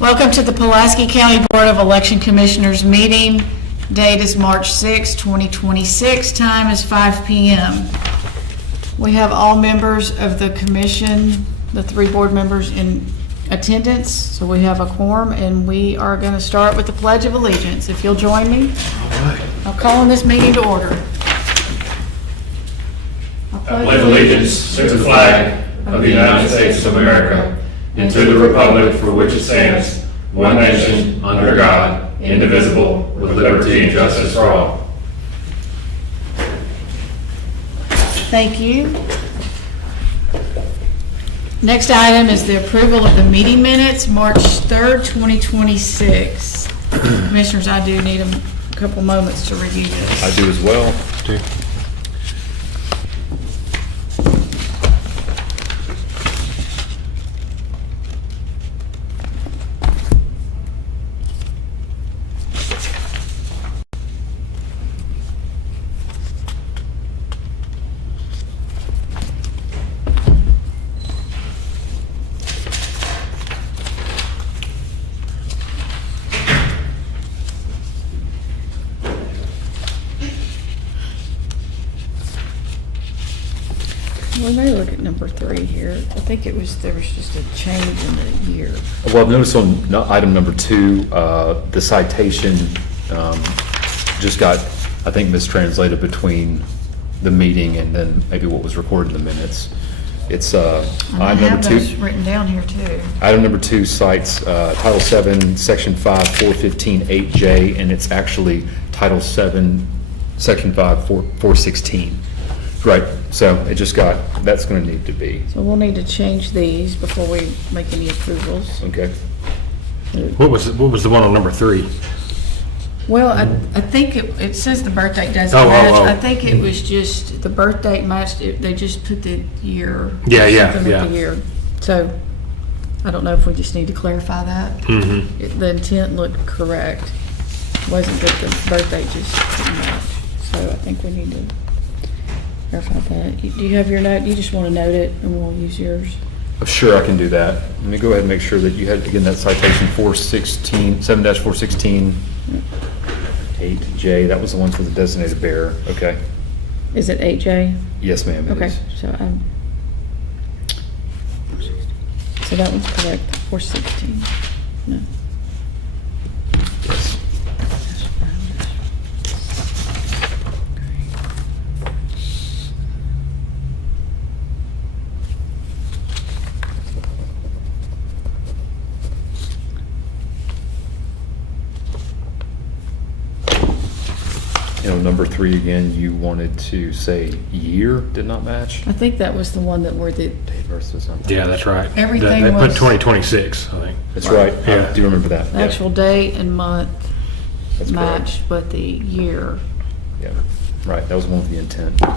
Welcome to the Pulaski County Board of Election Commissioners meeting. Date is March 6, 2026. Time is 5 p.m. We have all members of the commission, the 3 board members in attendance, so we have a quorum, and we are going to start with the Pledge of Allegiance. If you'll join me, I'll call on this meeting to order. I pledge allegiance to the flag of the United States of America and to the republic for which it stands, one nation, under God, indivisible, with liberty and justice for all. Thank you. Next item is the approval of the meeting minutes, March 3rd, 2026. Commissioners, I do need a couple moments to review this. I do as well. We may look at number 3 here. I think there was just a change in the year. Well, I've noticed on item number 2, the citation just got, I think, mistranslated between the meeting and then maybe what was recorded in the minutes. It's I item have number those 2. written down here too. Item number 2 cites Title 7, Section 5, 415, 8J, and it's actually Title 7, Section 5, 416. Right, so it just got, that's going to need to be, So we'll need to change these before we make any approvals. okay? What was the one on number 3? Well, I think it says the birth date doesn't Oh, oh, match. oh. I think it was just, the birth date matched, they just put the year. Yeah, something with yeah. the year. So I don't know if we just need to clarify that. Mm-hmm. The intent looked correct. Wasn't that the birth date just didn't match. So I think we need to clarify that. Do you have your note? You just want to note it and we'll use yours? Sure, I can do that. Let me go ahead and make sure that you had, again, that citation 416, 7-416, 8J, that was the one for the designated bearer, okay? Is it 8J? Yes, ma'am, it Okay, is. so that one's correct, 416. No. Yes. You know, number 3 again, you wanted to say year did not match? I think that was the one that were the, Date versus not. Yeah, that's right. Everything They put was- 2026, I think. That's right, Yeah. I do remember that. the Yeah, actual date and month that's correct. matched, but the year. Yeah, right, that was one with the intent. Okay.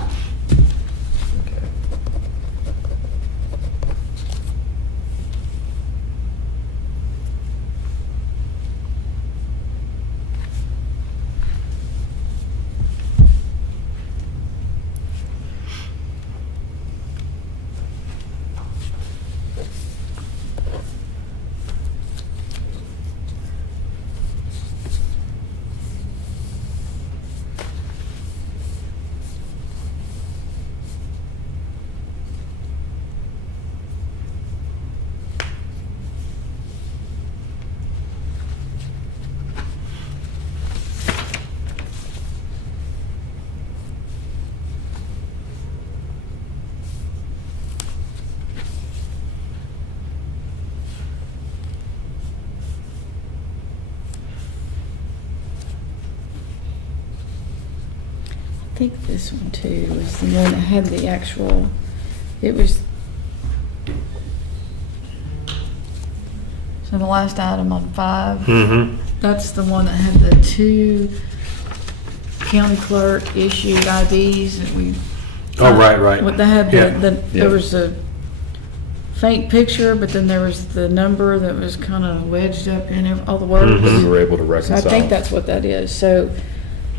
I think this one too was the one that had the actual, it was, so the last item on 5, Mm-hmm. that's the one that had the 2 county clerk issued IDs that we. Oh, right. What they had, Yeah. there was a faint picture, but then there was the number that was kind of wedged up in all the words. Mhm. We were able to So reconcile. I think that's what that is. So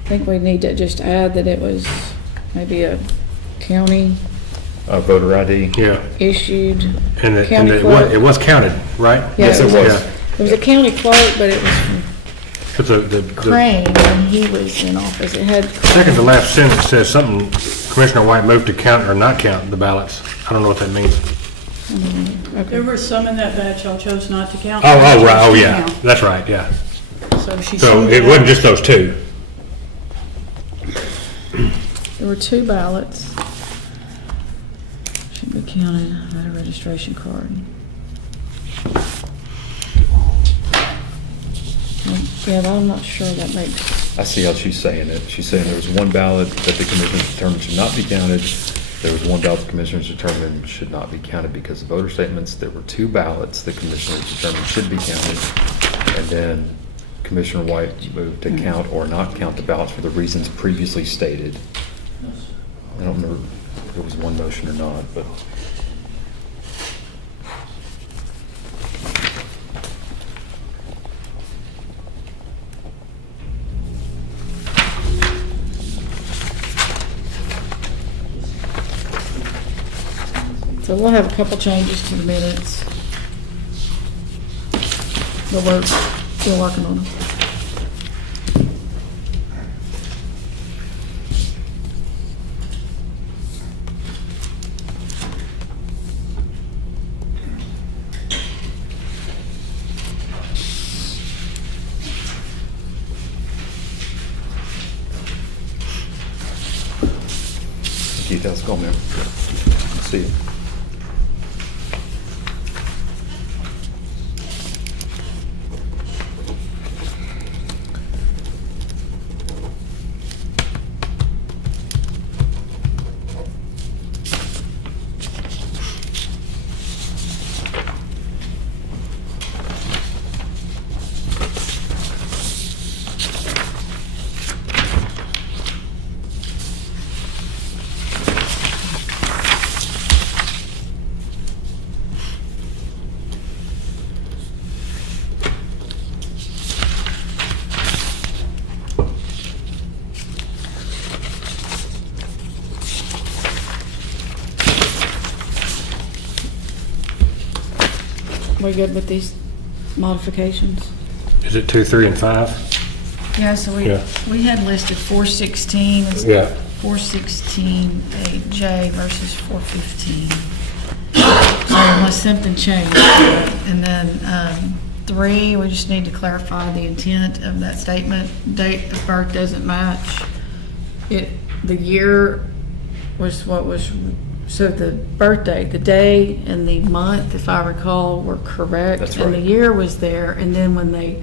I think we need to just add that it was maybe a county Voter ID. Yeah. issued And county it clerk. was counted, right? Yeah, Yes, it was. Yeah. It was a county clerk, but it was from But the Crane when he was in office. It had, second to last sentence says something, Commissioner White moved to count or not count the ballots. I don't know what that means. There were some in that batch I chose not to count. Oh, right, oh, yeah, that's right, yeah. So she So summed it it wasn't up. just those two. there were 2 ballots. Should be counted, voter registration card. Yeah, but I'm not sure that makes, I see how she's saying it. She's saying there was 1 ballot that the commissioners determined should not be counted. There was 1 ballot the commissioners determined should not be counted because of voter statements. There were 2 ballots the commissioners determined should be counted. And then Commissioner White moved to count or not count the ballots for the reasons previously stated. I don't remember if it was one motion or not, but. so we'll have a couple changes to the minutes. But we're still working on them. Keith, how's it going, man? See you. We good with these modifications? Is it 2, 3, and 5? Yeah, so Yeah. we had listed 416 as Yeah. 416AJ versus 415. So unless something changed. And then 3, we just need to clarify the intent of that statement. Date of birth doesn't match. The year was what was, so the birth date, the day and the month, if I recall, were correct. That's And the right. year was there, and then when they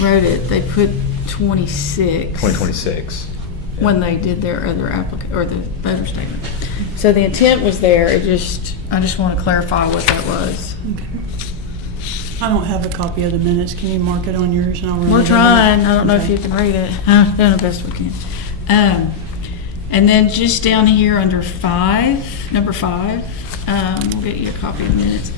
wrote it, they put 26. 2026. When they did their other or the voter statement. So the intent was there, I just want to clarify what that was. I don't have a copy of the minutes. Can you mark it on yours and I'll run it? We're in? trying, I don't know if Okay. you can read it, doing the best we can. And then just down here under 5, number 5, we'll get you a copy of the minutes.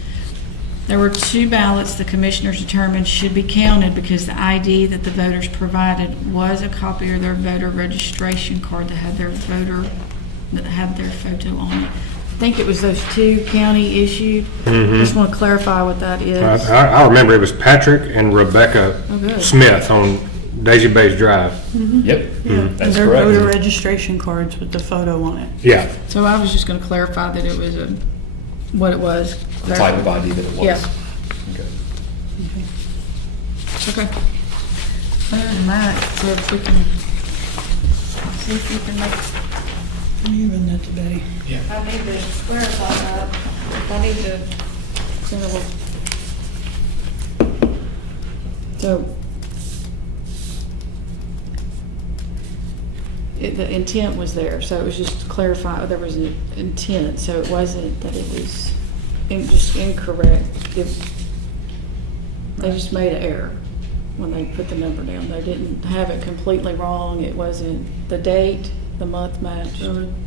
There were 2 ballots the commissioners determined should be counted because the ID that the voters provided was a copy of their voter registration card that had their photo on it. I think it was those 2 county issued. Just want to clarify what that is. I remember it was Patrick and Rebecca Oh, good. Smith on Daisy Bays Drive. Yep, that's Their voter correct. registration cards with the photo on it. Yeah. So I was just going to clarify that it was what it was. The type of ID that it was. Yeah. Okay. Okay. Other than that, so if we can, see if you can make, You run that today. I need to clarify that. If I need to send a little. So. The intent was there, so it was just to clarify, there was an intent, so it wasn't that it was just incorrect. They just made an error when they put the number down. They didn't have it completely wrong. It wasn't the date, the month matched.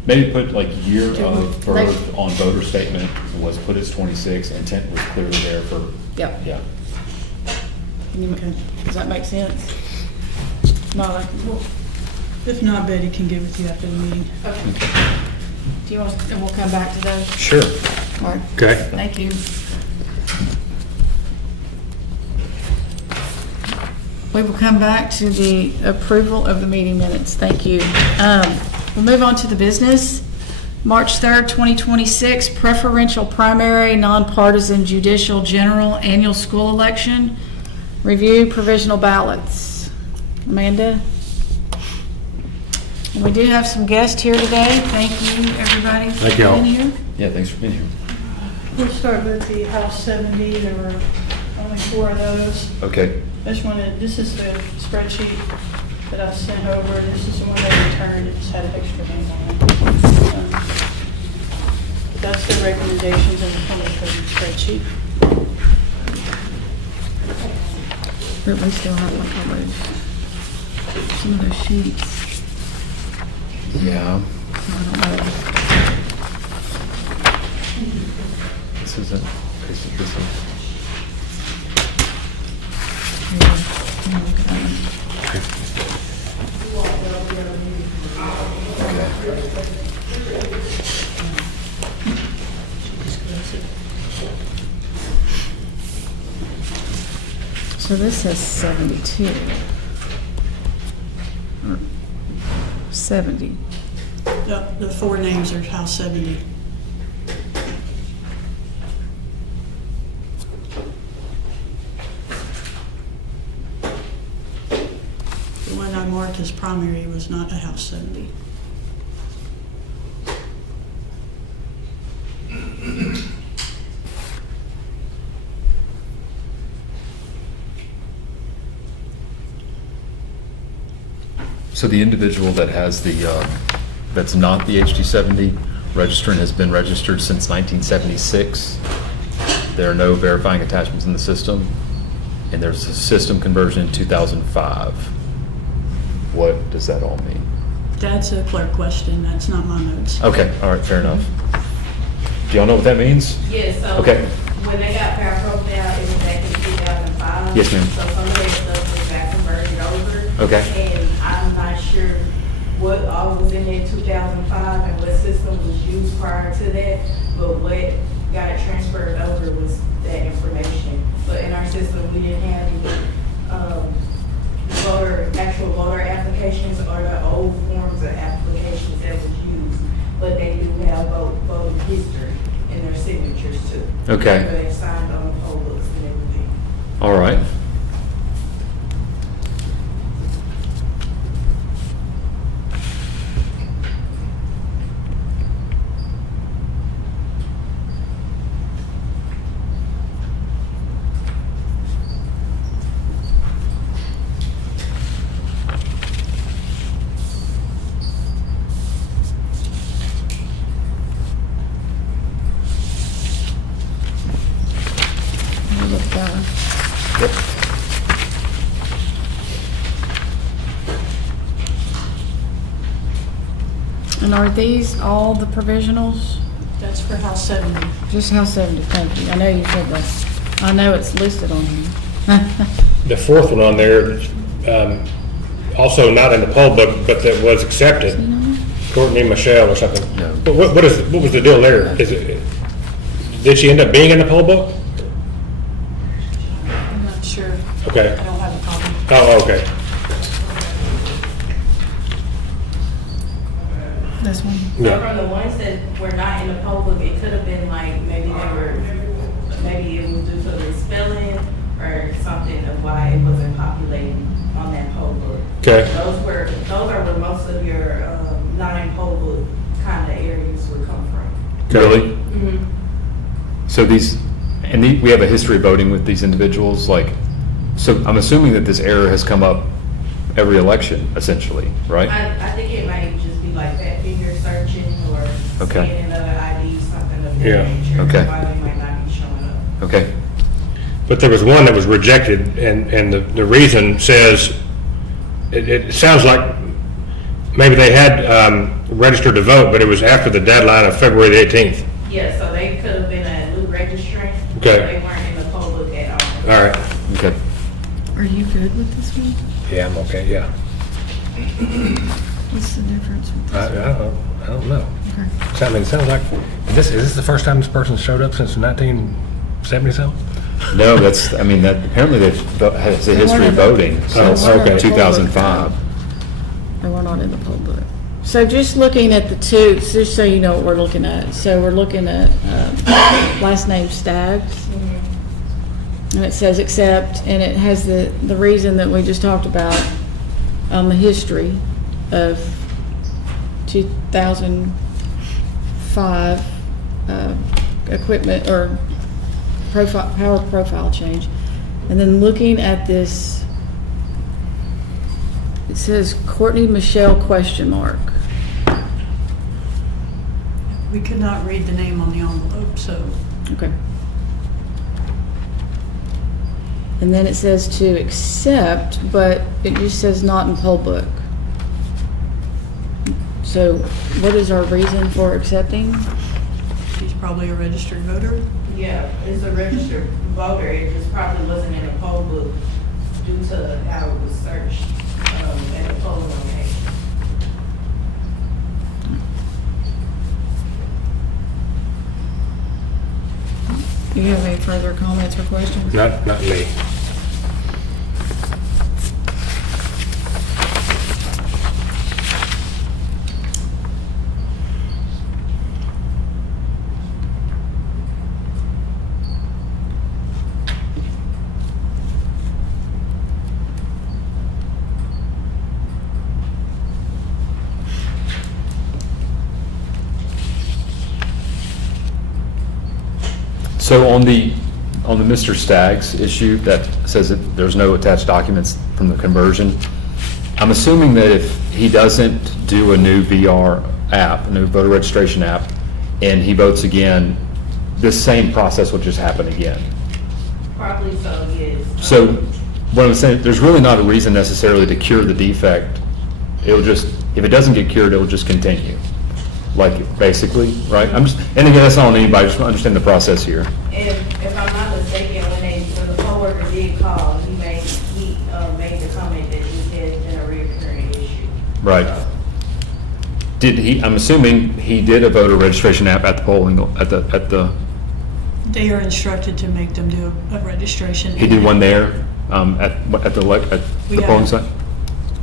Maybe put like year Do of we- birth on voter statement was put as 26, intent was clearly there for, Yep. yeah. Okay. Does that make sense? No, I can. If not, Betty can give it to you after the meeting. Okay. Do you want, and we'll come back to those? Sure. All right. Okay. Thank you. We will come back to the approval of the meeting minutes. Thank you. We'll move on to the business. March 3rd, 2026, preferential primary, nonpartisan judicial general annual school election. Review provisional ballots. Amanda? And we do have some guests here today. Thank you, everybody, for Thank y'all. being here. Yeah, thanks for being here. We'll start with the House 70. There were only 4 of those. Okay, This is the spreadsheet that I sent over. This is the one they returned. It just had an extra name on it. But that's the recommendations of the color coded spreadsheet. But we still have like all those, some of those sheets. yeah, I don't know. this isn't, this isn't. Yeah, let me look at that one. So this says 72. Or 70. The 4 names are House 70. The one I marked as primary was not a House 70. So the individual that has the, that's not the HD70 registrant has been registered since 1976. There are no verifying attachments in the system, and there's a system conversion in 2005. What does that all mean? That's a clerk question. That's not my notes. Okay, all right, fair enough. Do y'all know what that means? Yes, so Okay. when they got paraprofed out, it was back in 2005. Yes, ma'am. So some of their stuff was back converted over. Okay. And I'm not sure what all was in there 2005 and what system was used prior to that, but what got it transferred over was that information. But in our system, we didn't have any actual voter applications or the old forms of applications that was used, but they do have voting history in their signatures too. Okay. Where they signed on the poll books and everything. All right. Let me look down. Yep. And are these all the provisionals? That's for House 70. Just House 70, thank you. I know you said that. I know it's listed on here. The 4th one on there, also not in the poll book, but that was accepted. Courtney Michelle or something. No. But what was the deal there? Did she end up being in the poll book? I'm not sure. Okay. I don't have a copy. Oh, okay. This one? So Yeah. from the ones that were not in the poll book, it could have been like, maybe it was due to the spelling or something of why it wasn't populating on that poll book. Okay. Those are where most of your, not in poll book kind of areas would come from. Really? So these, and we have a history of voting with these individuals, like, so I'm assuming that this error has come up every election, essentially, right? I think it might just be like that finger searching or Okay. scanning another ID, something of Yeah. that nature. Okay. Why they might not be showing up. Okay, But there was one that was rejected, and the reason says, it sounds like maybe they had registered to vote, but it was after the deadline of February the 18th. Yeah, so they could have been a new registrant. Okay. But they weren't in the poll book at all. All right. okay. Are you good with this one? Yeah, I'm okay, yeah. What's the difference with I this? don't know. Okay. So, I mean, it sounds like, is this the first time this person showed up since 1970 something? No, that's, I mean, that, apparently they've, has a history of voting since Oh, okay. 2005. And we're not in the poll book. So just looking at the two, just so you know what we're looking at. So we're looking at last name Staggs. And it says accept, and it has the reason that we just talked about on the history of 2005 equipment or profile, power profile change. And then looking at this, it says Courtney Michelle question mark. We could not read the name on the envelope, so Okay. And then it says to accept, but it just says not in poll book. So what is our reason for accepting? she's probably a registered voter. Yeah, it's a registered voter, it just probably wasn't in a poll book due to how it was searched, at the polling location. Do you have any further comments or questions? Not me. So on the Mr. Staggs issue that says that there's no attached documents from the conversion, I'm assuming that if he doesn't do a new VR app, a new voter registration app, and he votes again, this same process will just happen again. Probably so, yes. So what I'm saying, there's really not a reason necessarily to cure the defect. It'll just, if it doesn't get cured, it'll just continue. Like, basically, right? I'm just, and again, that's not on anybody, just understand the process here. And if I'm not mistaken, when the poll worker did call, he made the comment that this has been a recurring issue. Right. Did he, I'm assuming he did a voter registration app at the polling, at the, They are instructed to make them do a registration. he did one there, at the We polling have- site?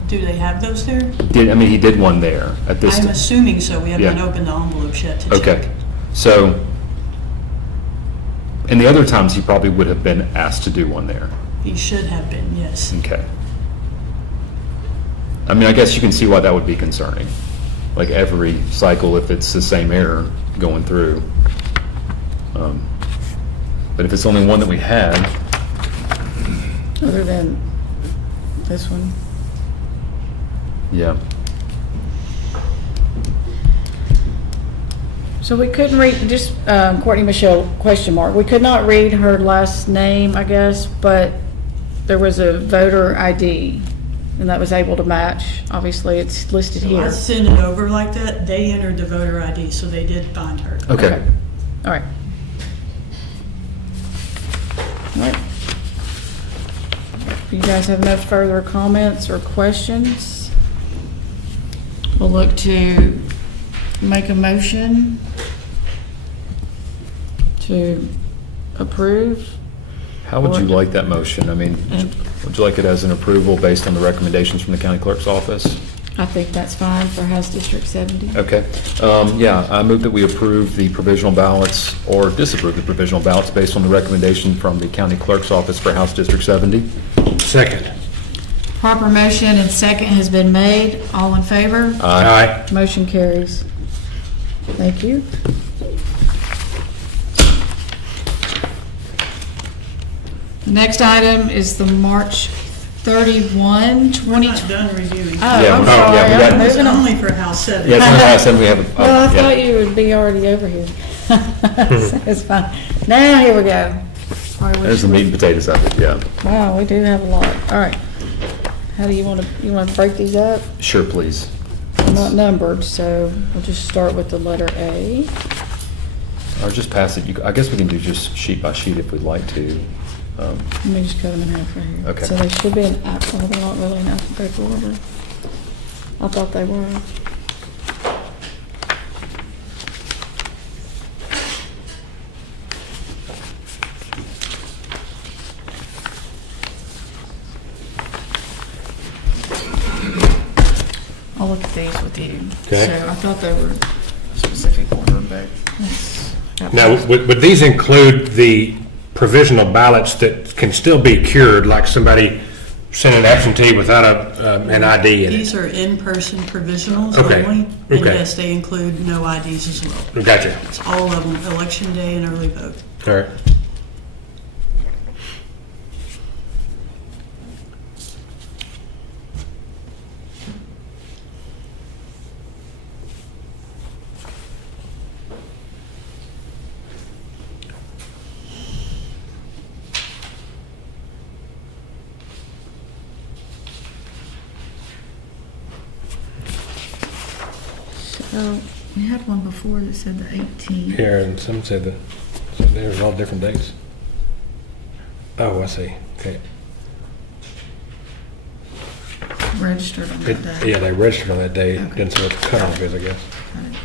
Do they have those there? He did one there at this. I'm assuming so. We haven't Yeah. opened the envelopes yet to check. Okay, so, and the other times he probably would have been asked to do one there. He should have been, yes. Okay. I mean, I guess you can see why that would be concerning. Like every cycle, if it's the same error going through. But if it's only one that we had, Other than this one? yeah. So we couldn't read, just Courtney Michelle question mark. We could not read her last name, I guess, but there was a voter ID, and that was able to match. Obviously, it's listed I here. sent it over like that. They entered the voter ID, so they did find her. Okay. All right. All right. If you guys have no further comments or questions, we'll look to make a motion to approve. How would you like that motion? I mean, would you like it as an approval based on the recommendations from the county clerk's office? I think that's fine for House District 70. Okay. Yeah, I move that we approve the provisional ballots or disapprove the provisional ballots based on the recommendation from the county clerk's office for House District 70. Second. Proper motion and second has been made. All in favor? Aye. Motion carries. Thank you. The next item is the March 31, We're 2020. not done reviewing. Oh, Yeah, I'm we- sorry. yeah, we got- I'm It's moving on. only for House 7. Yes, last time we have a. Well, I yeah. thought you would be already over here. So it's fine. Now, here we go. Sorry, There's the meat and potatoes of it, yeah. Wow, we do have a lot. All right. How do you want to break these up? Sure, please. They're not numbered, so we'll just start with the letter A. Or just pass it. I guess we can do just sheet by sheet if we'd like to. Let me just cut them in half right here. Okay. So they should be in, well, they're not really in alphabetical order. I thought they were. look at these with you. Okay. So I thought they were specific order, but. Now, would these include the provisional ballots that can still be cured, like somebody sent an absentee without an ID in it? These are in-person provisionals Okay, only. And okay. yes, they include no IDs as well. Gotcha. It's all of them, election day and early vote. All right. So, we had one before that said the 18th. Here, and some said that there's all different dates. Oh, I see. Okay. Registered on that day. Yeah, they registered on that day. Okay. Didn't say what the cutoff is, I guess. Got it.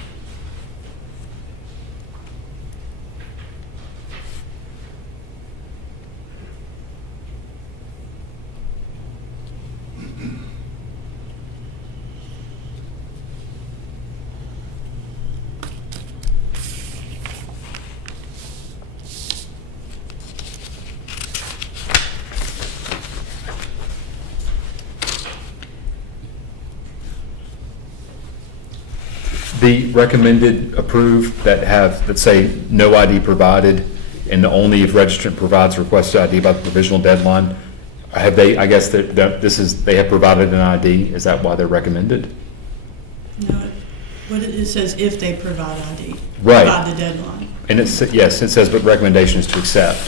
The recommended approved that say no ID provided, and only if registrant provides requested ID by the provisional deadline, have they, I guess that they have provided an ID, is that why they're recommended? No, it says if they provide ID. Right. By the deadline, And yes, it says, but recommendation is to accept.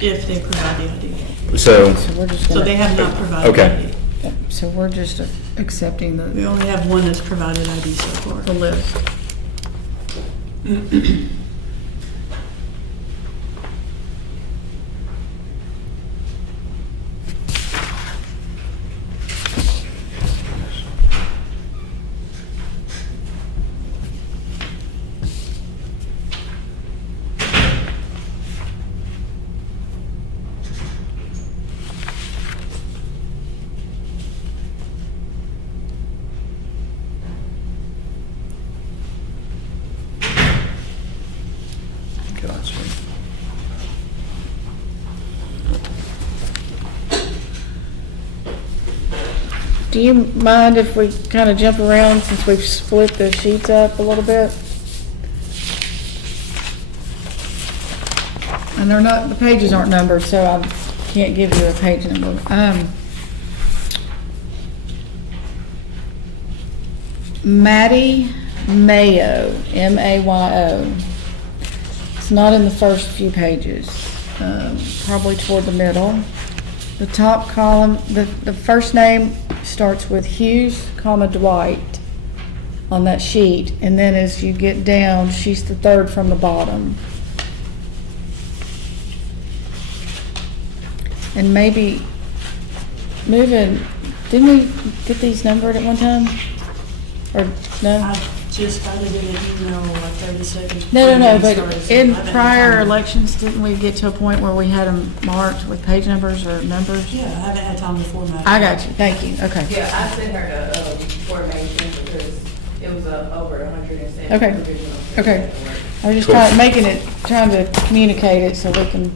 if they provide the ID. So, So we're just So they gonna, have not provided Okay. ID. so we're just accepting We the only have one that's provided ID so far. list. gotcha. Do you mind if we kind of jump around since we've split the sheets up a little bit? And they're not, the pages aren't numbered, so I can't give you a page number. Maddie Mayo, Mayo. It's not in the first few pages, probably toward the middle. The top column, the first name starts with Hughes, comma Dwight on that sheet, and then as you get down, she's the third from the bottom. And maybe moving, didn't we get these numbered at one time? Or no? I just got it in an email like 30 seconds. No, before but the meeting started, so in I haven't had prior time. elections, didn't we get to a point where we had them marked with page numbers or numbers? Yeah, I haven't had time to format. I got you, thank you, okay. Yeah, I sent her the formation because it was over 170. Okay. provisional. Okay. I was just Cool. trying to communicate it so we can,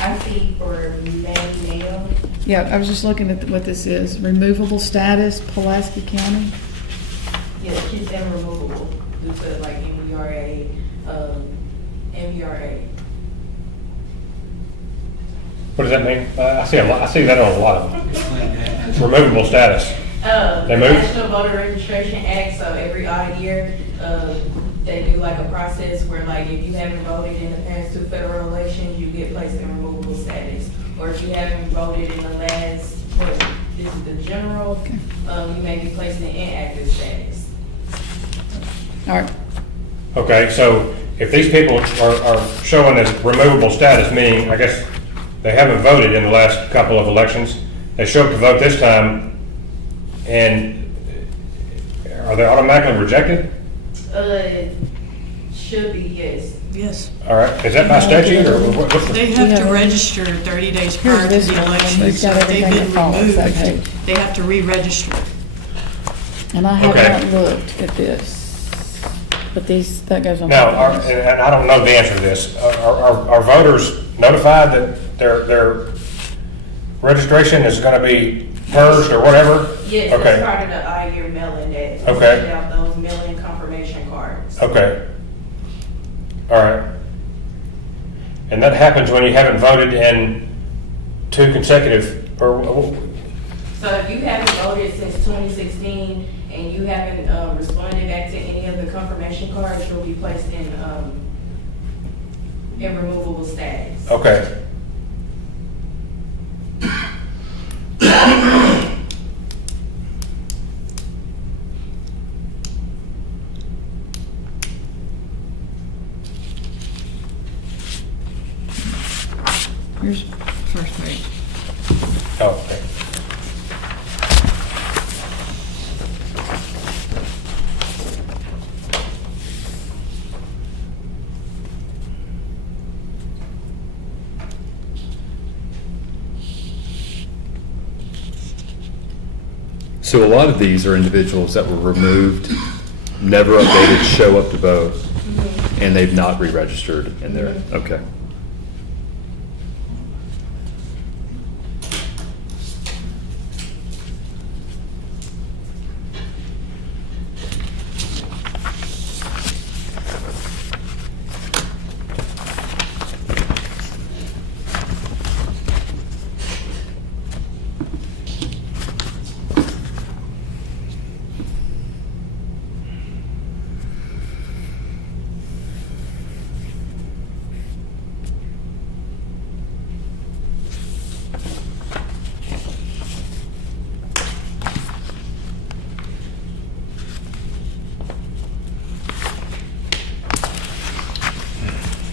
I see for Manuel, yeah, I was just looking at what this is. Removable status, Pulaski County. yeah, she's been removable due to like MVRA, MVRA. What does that mean? I see that on a lot of them. Removable status. They moved? National Voter Registration Act, so every odd year, they do like a process where like if you haven't voted in the past 2 federal elections, you get placed in removable status. Or if you haven't voted in the last, this is the general, you may be placed in inactive status. All right, Okay, so if these people are showing as removable status, meaning, I guess, they haven't voted in the last couple of elections, they show up to vote this time, and are they automatically rejected? Should be, yes. Yes. All right, is that by statute, or what's the? They have to register 30 days prior to this the one, and election, it's so got if they've everything been that follows that removed, page. they have to re-register. And I Okay. haven't looked at this, but that goes on. Now, and I don't know the answer to this, are voters notified that their registration is gonna be purged or whatever? Yes, Okay. it's part of the I-year mailing day. We Okay. send out those mailing confirmation cards. Okay. All right. And that happens when you haven't voted in 2 consecutive, or, So if you haven't voted since 2016 and you haven't responded back to any of the confirmation cards, you'll be placed in removable status. okay. Here's first page. Oh, okay. So a lot of these are individuals that were removed, never updated, show up to vote, and they've not re-registered, and they're, okay.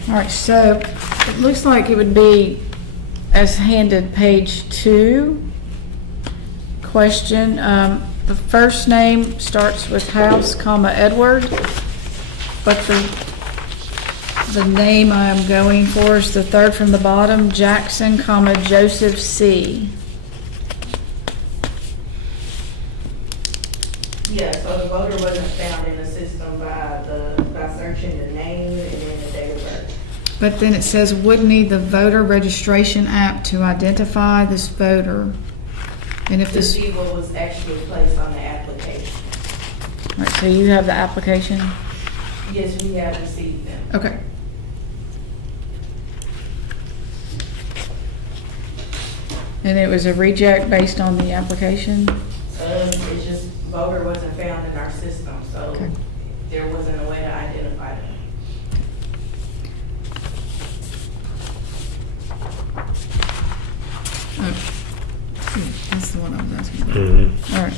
All right, so it looks like it would be as handed page 2. Question, the first name starts with House, comma, Edward, but the name I'm going for is the third from the bottom, Jackson, comma, Joseph C. Yeah, so the voter wasn't found in the system by searching the name and then the date of birth. But then it says would need the voter registration app to identify this voter. And if To this, see what was actually placed on the application. all right, so you have the application? Yes, we have received them. Okay. And it was a reject based on the application? It's just voter wasn't found in our system, so Okay. there wasn't a way to identify them. Oh, that's the one I was asking about. Mhm. All right.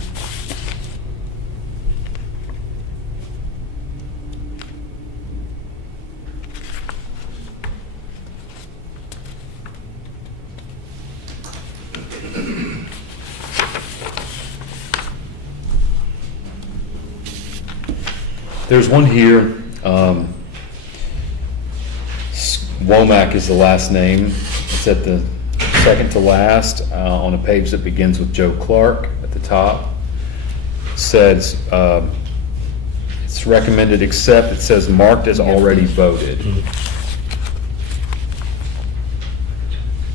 There's one here, Womack is the last name. It's at the second to last, on a page that begins with Joe Clark at the top. Says, it's recommended except, it says marked as already voted.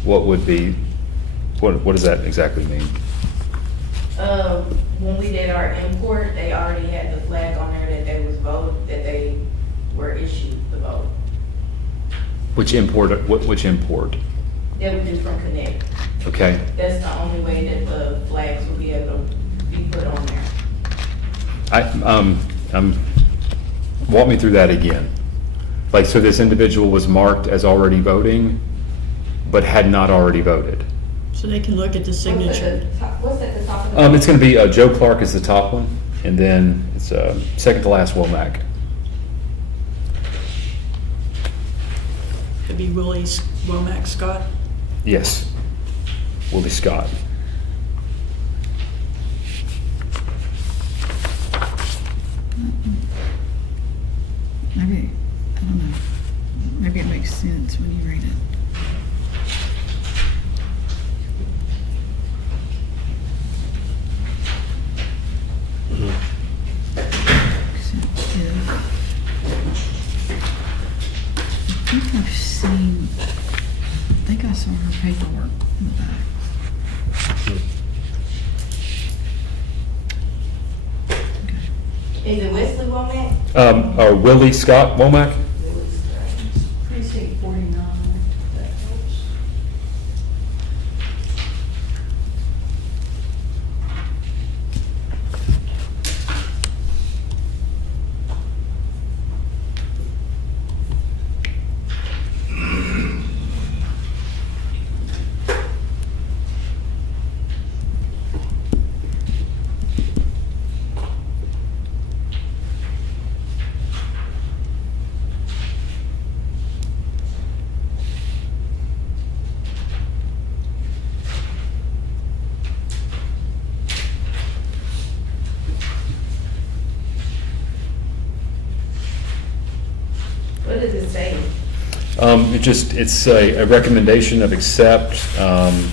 What would be, what does that exactly mean? When we did our import, they already had the flag on there that they were issued the vote. Which import, which import? They would do from Connect. Okay, That's the only way that the flags would be able to be put on there. walk me through that again. Like, so this individual was marked as already voting, but had not already voted. So they can look at the signature. What's at the top of the? It's gonna be, Joe Clark is the top one, and then it's, second to last, Womack. Could be Willie Womack Scott. Yes, Willie Scott. Maybe, I don't know. Maybe it makes sense when you read it. saw her paperwork in the back. Is it Wesley Womack? Or Willie Scott Womack? Precinct 49. That helps. What does it say? It's a recommendation of accept, and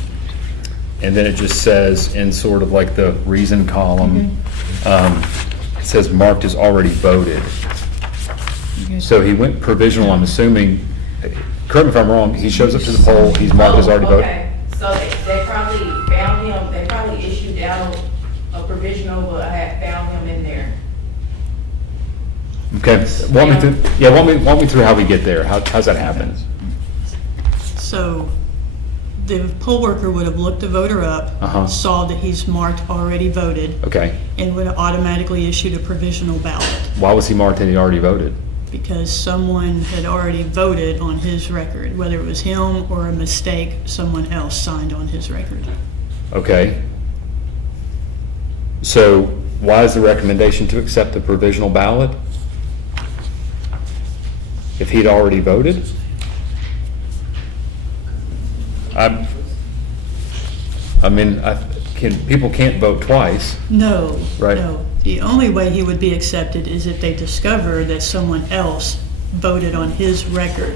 then it just says in sort of like the reason column, it says marked as already voted. So he went provisional, I'm assuming, correct me if I'm wrong, he shows up to the poll, he's marked as already voted. Okay, so they probably found him, they probably issued out a provisional, but I had found him in there. Okay, walk me through how we get there, how's that happen? So the poll worker would have looked the voter Uh-huh. up, saw that he's marked already voted, Okay, and would have automatically issued a provisional ballot why was he marked and he already voted? because someone had already voted on his record, whether it was him or a mistake someone else signed on his record. Okay. So why is the recommendation to accept the provisional ballot? If he'd already voted? People can't vote twice. No, Right. no. The only way he would be accepted is if they discover that someone else voted on his record.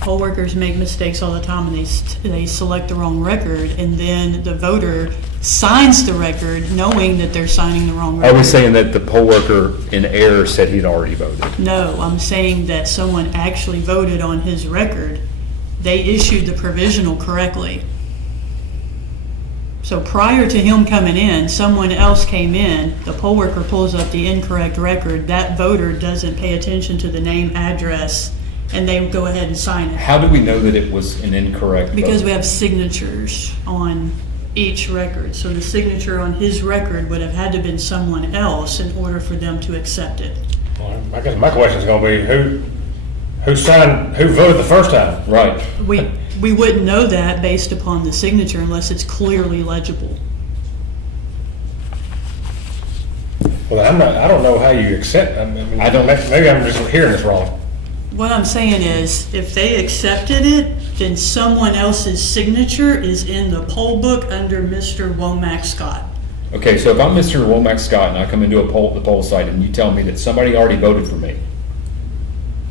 Poll workers make mistakes all the time, and they select the wrong record, and then the voter signs the record knowing that they're signing the wrong Are record. we saying that the poll worker in error said he'd already voted? No, I'm saying that someone actually voted on his record. They issued the provisional correctly. So prior to him coming in, someone else came in, the poll worker pulls up the incorrect record, that voter doesn't pay attention to the name, address, and they go ahead and sign it. How do we know that it was an incorrect vote? Because we have signatures on each record. So the signature on his record would have had to have been someone else in order for them to accept it. Well, I guess my question's gonna be, who voted the first time? Right. We wouldn't know that based upon the signature unless it's clearly legible. Well, I don't know how you accept, I don't- maybe I'm just hearing this wrong. What I'm saying is, if they accepted it, then someone else's signature is in the poll book under Mr. Womack Scott. Okay, so if I'm Mr. Womack Scott and I come into the poll site and you tell me that somebody already voted for me,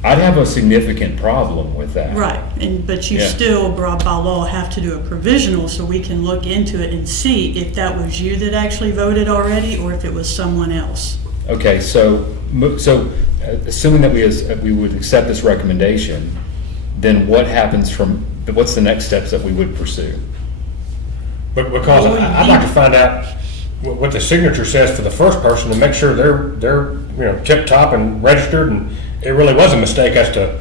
I'd have a significant problem with that. Right, but you Yeah. still, by law, have to do a provisional so we can look into it and see if that was you that actually voted already or if it was someone else. Okay, so assuming that we would accept this recommendation, then what happens what's the next steps that we would pursue? But because I'd like to find out what the signature says for the first person to make sure they're tip top and registered, and it really was a mistake as to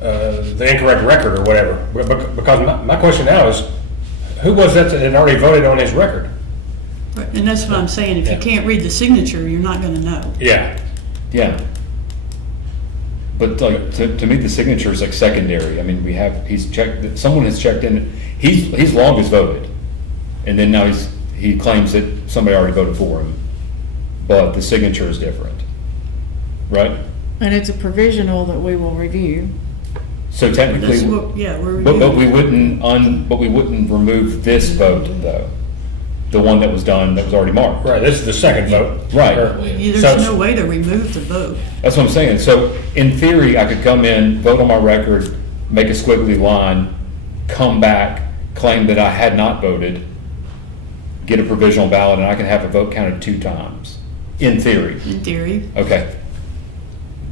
the incorrect record or whatever. Because my question now is, who was that had already voted on his record? Right, and that's what I'm saying, if you Yeah. can't read the signature, you're not gonna know. Yeah. Yeah. But like, to me, the signature is like secondary. I mean, someone has checked in, he's long as voted. And then now he claims that somebody already voted for him, but the signature is different, right? And it's a provisional that we will review. So That's technically, what, yeah, we're but we reviewing. wouldn't remove this vote though, the one that was done, that was already marked. Right, this is the second vote. Right. There's no way to remove the vote. That's what I'm saying. So in theory, I could come in, vote on my record, make a squiggly line, come back, claim that I had not voted, get a provisional ballot, and I can have a vote counted 2 times, in theory. In theory. Okay.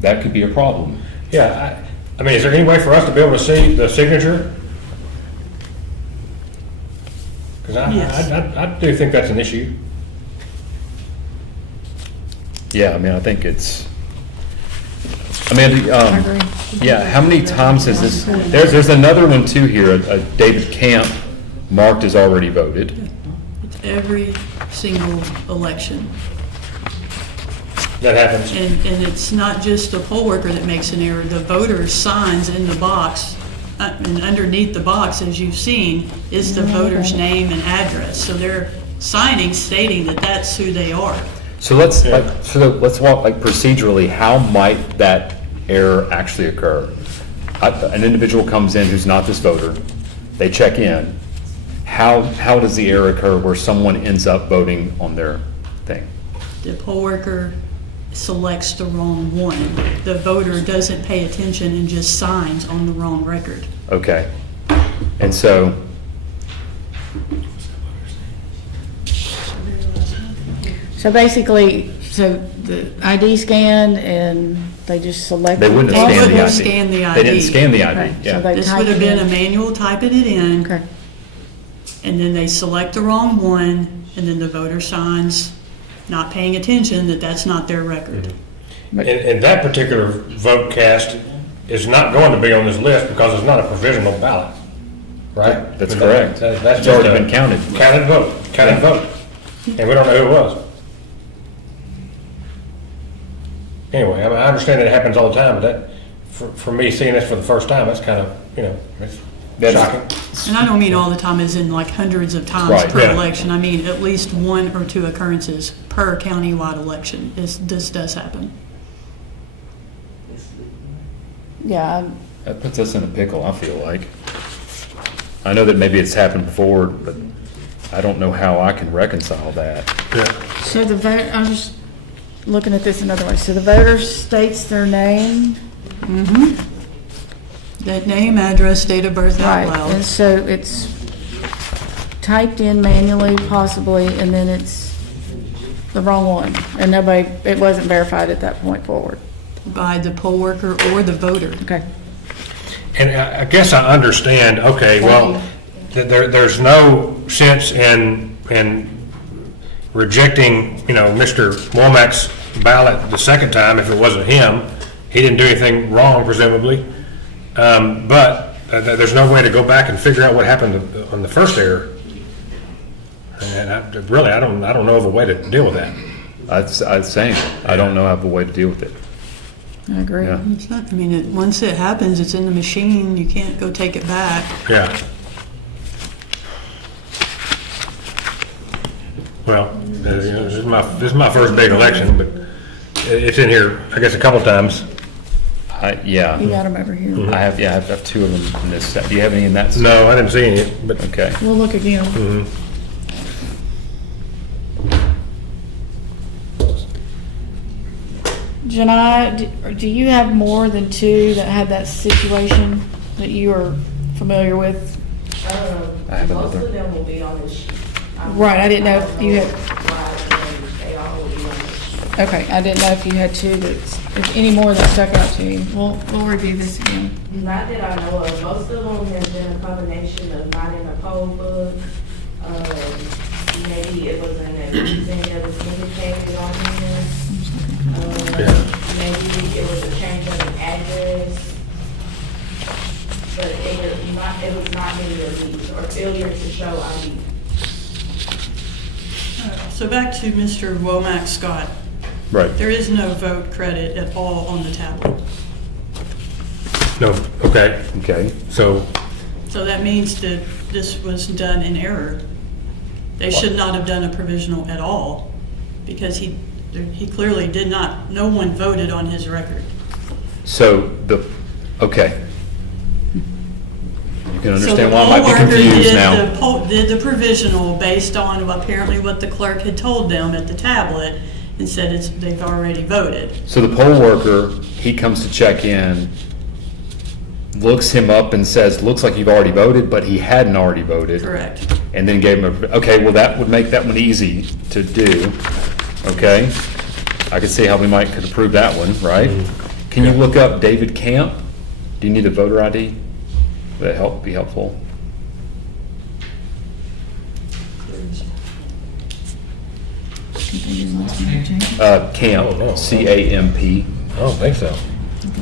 That could be a problem. Yeah, I mean, is there any way for us to be able to see the signature? Because Yes. I do think that's an issue. Yeah, I mean, I think it's, I mean, agree. yeah, how many times has this, there's another one too here, David Camp, marked as already voted. It's every single election. That happens. And it's not just the poll worker that makes an error, the voter signs in the box, and underneath the box, as you've seen, is the voter's name and address. So they're signing stating that that's who they are. So let's, let's walk, like procedurally, how might that error actually occur? An individual comes in who's not this voter, they check in. How does the error occur where someone ends up voting on their thing? The poll worker selects the wrong one. The voter doesn't pay attention and just signs on the wrong record. Okay. And so, So basically, so the ID scan and they just select. they wouldn't have They scanned the wouldn't ID. scan the They didn't ID. scan the Right, ID, so yeah. they- This would have been a manual typing it in, Okay. and then they select the wrong one, and then the voter signs, not paying attention that that's not their record. And that particular vote cast is not going to be on this list because it's not a provisional ballot, right? That's correct. That's It's just already a been counted. Counted vote, and we don't know who it was. Anyway, I mean, I understand that it happens all the time, but that, for me, seeing this for the first time, that's kind of, it's That's- shocking. And I don't mean all the time as in like hundreds of times Right. per Yeah. election. I mean at least one or two occurrences per countywide election. This does happen. Yeah, That puts us in a pickle, I feel like. I know that maybe it's happened before, but I don't know how I can reconcile that. so the vote, I'm just looking at this another way. So the voter states their name, That name, address, date of birth out right, and loud. so it's typed in manually possibly, and then it's the wrong one. And nobody, it wasn't verified at that point forward. By the poll worker or the voter. Okay. And I guess I understand, okay, well, there's no sense in rejecting, Mr. Womack's ballot the second time if it wasn't him. He didn't do anything wrong presumably. But there's no way to go back and figure out what happened on the first error. And I don't know of a way to deal with that. I'd say, I don't know of a way to deal with it. I agree. Yeah. It's not, I mean, once it happens, it's in the machine. You can't go take it back. Yeah. Well, this is my first big election, but it's in here, I guess, a couple times. Yeah. You got them over here. I have two of them in this set. Do you have any in that set? No, I didn't see any, but Okay. We'll look again. Janai, do you have more than two that had that situation that you are familiar with? I have Most another. of them will be on this sheet. Right, I didn't know if you had- had. They all will be on this sheet. Okay, I didn't know if you had two if any more that stuck out to you. We'll review this again. Not that I know of. Most of them has been a combination of not in a poll book. Maybe it was a reason that was indicated on here. Maybe it was a change of an address. But it was not any of these, or failure to show ID. So back to Mr. Womack Scott. Right. There is no vote credit at all on the tablet. no, okay, Okay. so, So that means that this was done in error. They should not have done a provisional at all, because he clearly did not, no one voted on his record. So okay. You can understand why I So might be the poll worker confused now. did the provisional based on apparently what the clerk had told them at the tablet, and said they've already voted. So the poll worker, he comes to check in, looks him up and says, looks like you've already voted, but he hadn't already voted. Correct. And then gave him okay, well, that would make that one easy to do, okay? I could see how we could approve that one, right? Can you look up David Camp? Do you need a voter ID? Would that be helpful? Camp, Oh, no. C-A-M-P, I don't think so.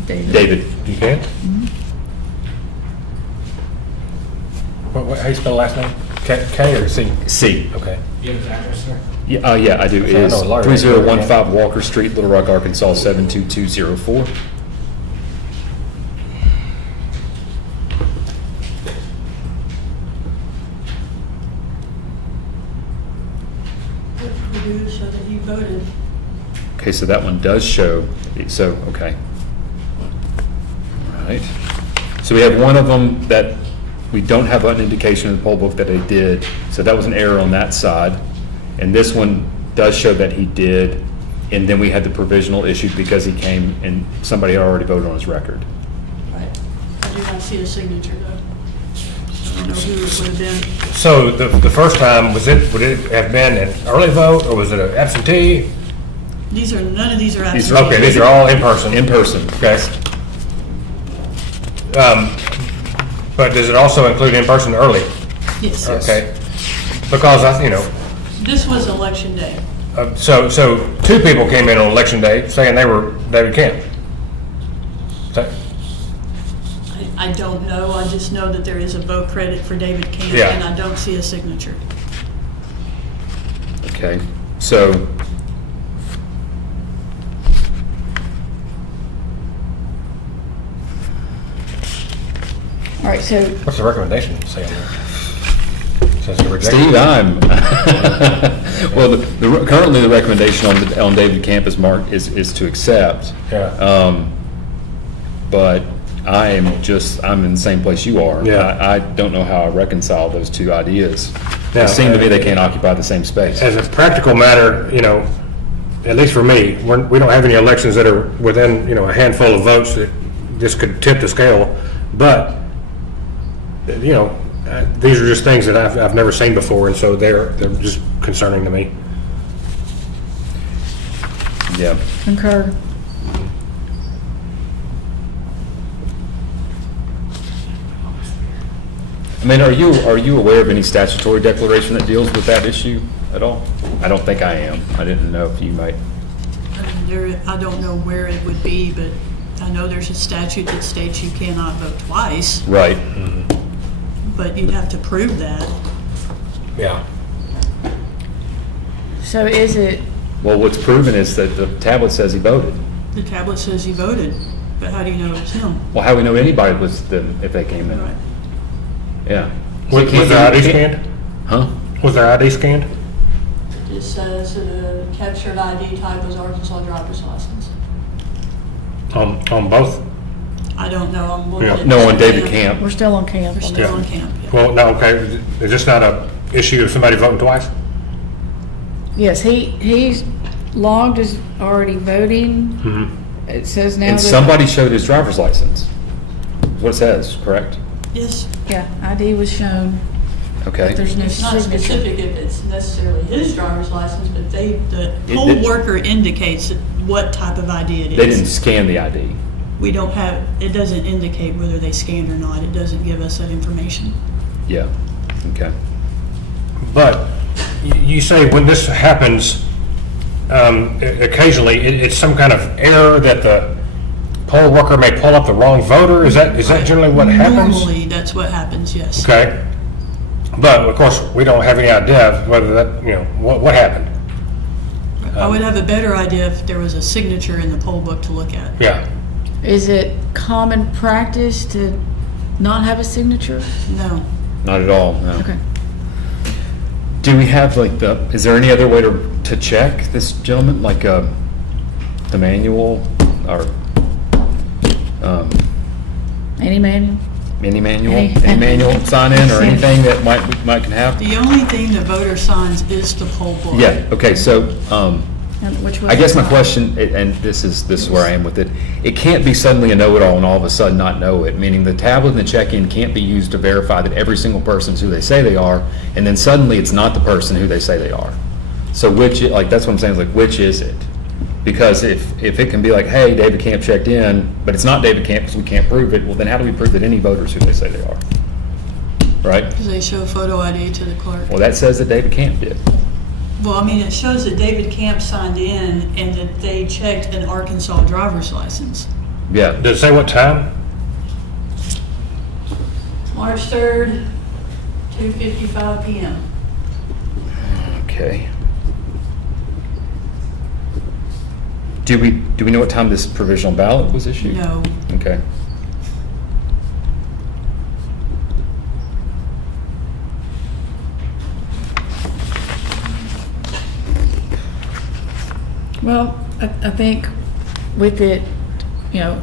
David. You can? How you spell the last name? K or C? C. Okay. Yeah, I do. It I is know a lot of 3015 Walker Street, Little Rock, Arkansas, 72204. We do show that he voted. Okay, so that one does show, so, okay. All right. So we have one of them that we don't have an indication in the poll book that they did, so that was an error on that side. And this one does show that he did, and then we had the provisional issued because he came and somebody had already voted on his record. Right. I do not see a signature though. So I don't know who it would have been. So the first time, would it have been an early vote, or was it an absentee? None of these are These absentee. Okay, these are all in person. In person. Okay. But does it also include in person early? Yes. Okay. Because This was election day. so two people came in on election day saying they were David Camp. So- I don't know. I just know that there is a vote credit for David Camp, Yeah. and I don't see a signature. Okay, so. All right, so What's the recommendation say on there? Says to reject. Steve, well, currently the recommendation on David Camp is to accept. Yeah. But I'm in the same place you are. Yeah. I don't know how I reconcile those two ideas. Yeah. It seems to me they can't occupy the same space. As a practical matter, at least for me, we don't have any elections that are within, a handful of votes that just could tip the scale. But, these are just things that I've never seen before, and so they're just concerning to me. Yeah. concur. I mean, are you aware of any statutory declaration that deals with that issue at all? I don't think I am. I didn't know if you might. I don't know where it would be, but I know there's a statute that states you cannot vote twice, Right. but you'd have to prove that. Yeah. So is it, Well, what's proven is that the tablet says he voted. The tablet says he voted, but how do you know it's him? Well, how do we know anybody was them if they came in? Right. Yeah. Was their ID scanned? Huh? Was their ID scanned? It says the captured ID type was Arkansas driver's license. On both? I don't know, I'm looking Yeah. at. No, on David Camp. we're still on camp? We're still on camp, yeah. Well, no, okay. Is this not a issue of somebody voting twice? Yes, he's logged as already voting. It says now And that. somebody showed his driver's license. Is what it says, correct? Yes, Yeah, ID was shown, Okay. but there's no it's not signature. specific if it's necessarily his driver's license, but the It- poll it- worker indicates what type of ID it is. They didn't scan the ID. We don't have, it doesn't indicate whether they scanned or not, it doesn't give us that information. Yeah. Okay. But you say when this happens, occasionally, it's some kind of error that the poll worker may pull up the wrong voter? Is that generally what happens? Normally, that's what happens, yes. Okay. But of course, we don't have any idea whether that, what happened. I would have a better idea if there was a signature in the poll book to look at. Yeah. Is it common practice to not have a signature? No. Not at all, no. Okay. Do we have is there any other way to check this gentleman, like the manual or Any manual? any manual? Any- Any manual sign in or anything that might can have? The only thing the voter signs is the poll book. Yeah, okay, so, And which was I guess my it? question. question, and this is where I am with it, it can't be suddenly a know-it-all and all of a sudden not know it, meaning the tablet and the check-in can't be used to verify that every single person's who they say they are, and then suddenly it's not the person who they say they are. So that's what I'm saying, is which is it? Because if it can be like, hey, David Camp checked in, but it's not David Camp because we can't prove it, well, then how do we prove that any voter's who they say they are? Right? Because they show photo ID to the clerk. Well, that says that David Camp did. Well, I mean, it shows that David Camp signed in and that they checked an Arkansas driver's license. Yeah. Does it say what time? March 3rd, 2:55 PM. Okay. Do we know what time this provisional ballot was issued? No. Okay. Well, I think with it, you know,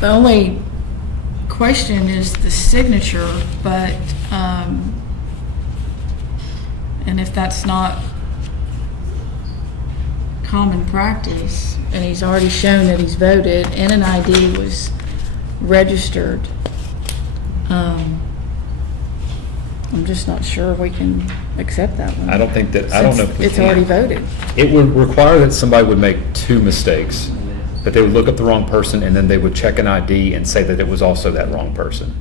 the only question is the signature, but, and if that's not common practice, and he's already shown that he's voted, and an ID was registered, I'm just not sure we can accept that one. I don't think that, I don't know if we It's can. already voted. It would require that somebody would make two mistakes, that they would look up the wrong person and then they would check an ID and say that it was also that wrong person.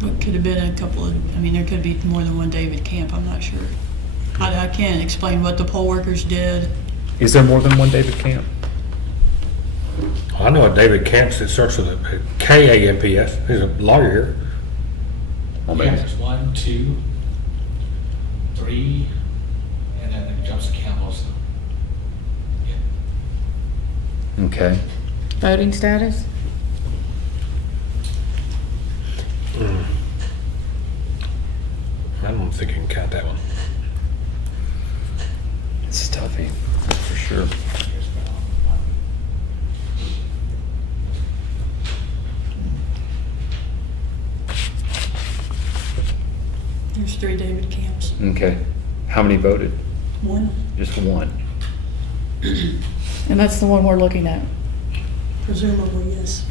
It could have been a couple of, I mean, there could be more than one David Camp, I'm not sure. I can't explain what the poll workers did. Is there more than one David Camp? I know a David Camps that starts with a K-A-M-P-S. He's a lawyer here. Well, Yeah, maybe. there's 1, 2, 3, and then it jumps to Campbell's. Yeah. Okay. Voting status? I don't think you can count that one. It's toughy, for sure. Here's the one. There's 3 David Camps. Okay. How many voted? One, Just one. And that's the one we're looking at. presumably, yes.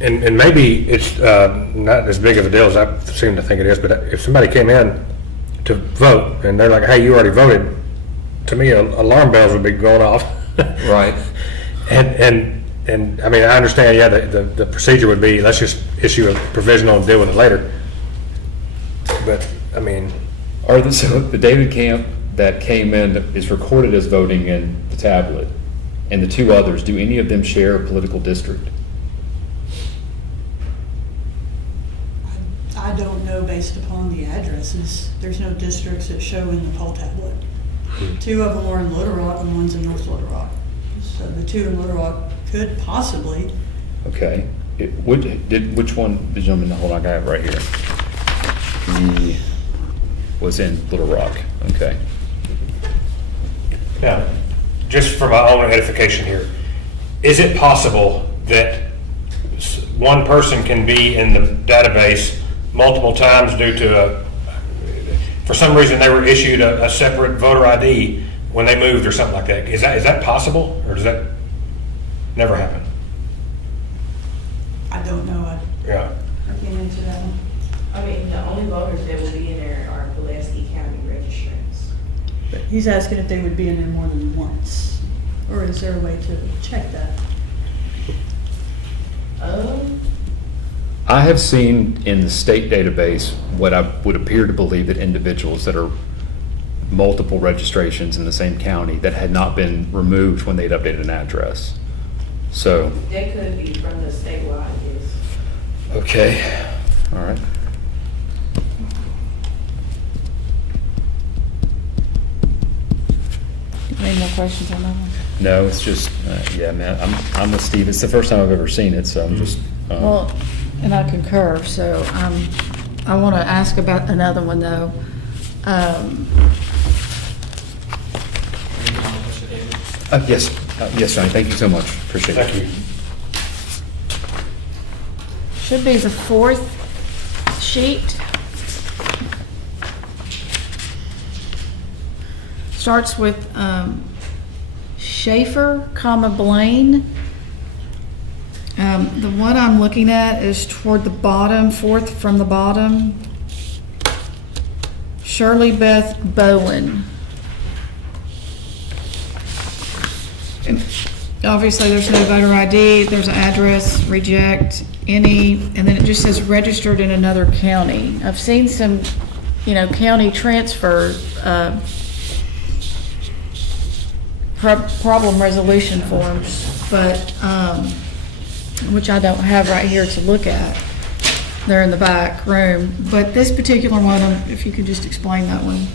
And maybe it's not as big of a deal as I seem to think it is, but if somebody came in to vote and they're like, hey, you already voted, to me, alarm bells would be going off. Right. And I mean, I understand, yeah, the procedure would be, let's just issue a provisional and deal with it later. But, I mean, So the David Camp that came in is recorded as voting in the tablet, and the two others, do any of them share a political district? I don't know based upon the addresses. There's no districts that show in the poll tablet. 2 of them are in Little Rock and one's in North Little Rock. So the 2 in Little Rock could possibly, Okay. Which one, the gentleman, hold on, I got it right here. He was in Little Rock, okay. now, just for my own edification here, is it possible that one person can be in the database multiple times due to for some reason they were issued a separate voter ID when they moved or something like that? Is that possible, or does that never happen? I don't know. Yeah. I can't answer that one. I mean, the only voters that will be in there are Pulaski County registrants. He's asking if they would be in there more than once, or is there a way to check that? I have seen in the state database what I would appear to believe that individuals that are multiple registrations in the same county that had not been removed when they'd updated an address. So, That could be from the statewide, yes. okay, all right. Any more questions on that one? No, it's just, yeah, man, I'm with Steve. It's the first time I've ever seen it, so I'm just, Well, and I concur, so I want to ask about another one, though. yes, Johnny, thank you so much. Appreciate it. Thank you. Should be the 4th sheet. Starts with Schaefer, Blaine. The one I'm looking at is toward the bottom, 4th from the bottom. Shirley Beth Bowen. Obviously, there's no voter ID, there's an address, reject, any, and then it just says registered in another county. I've seen some, county transfer, problem resolution forms, but, which I don't have right here to look at. They're in the back room, but this particular one, if you could just explain that one.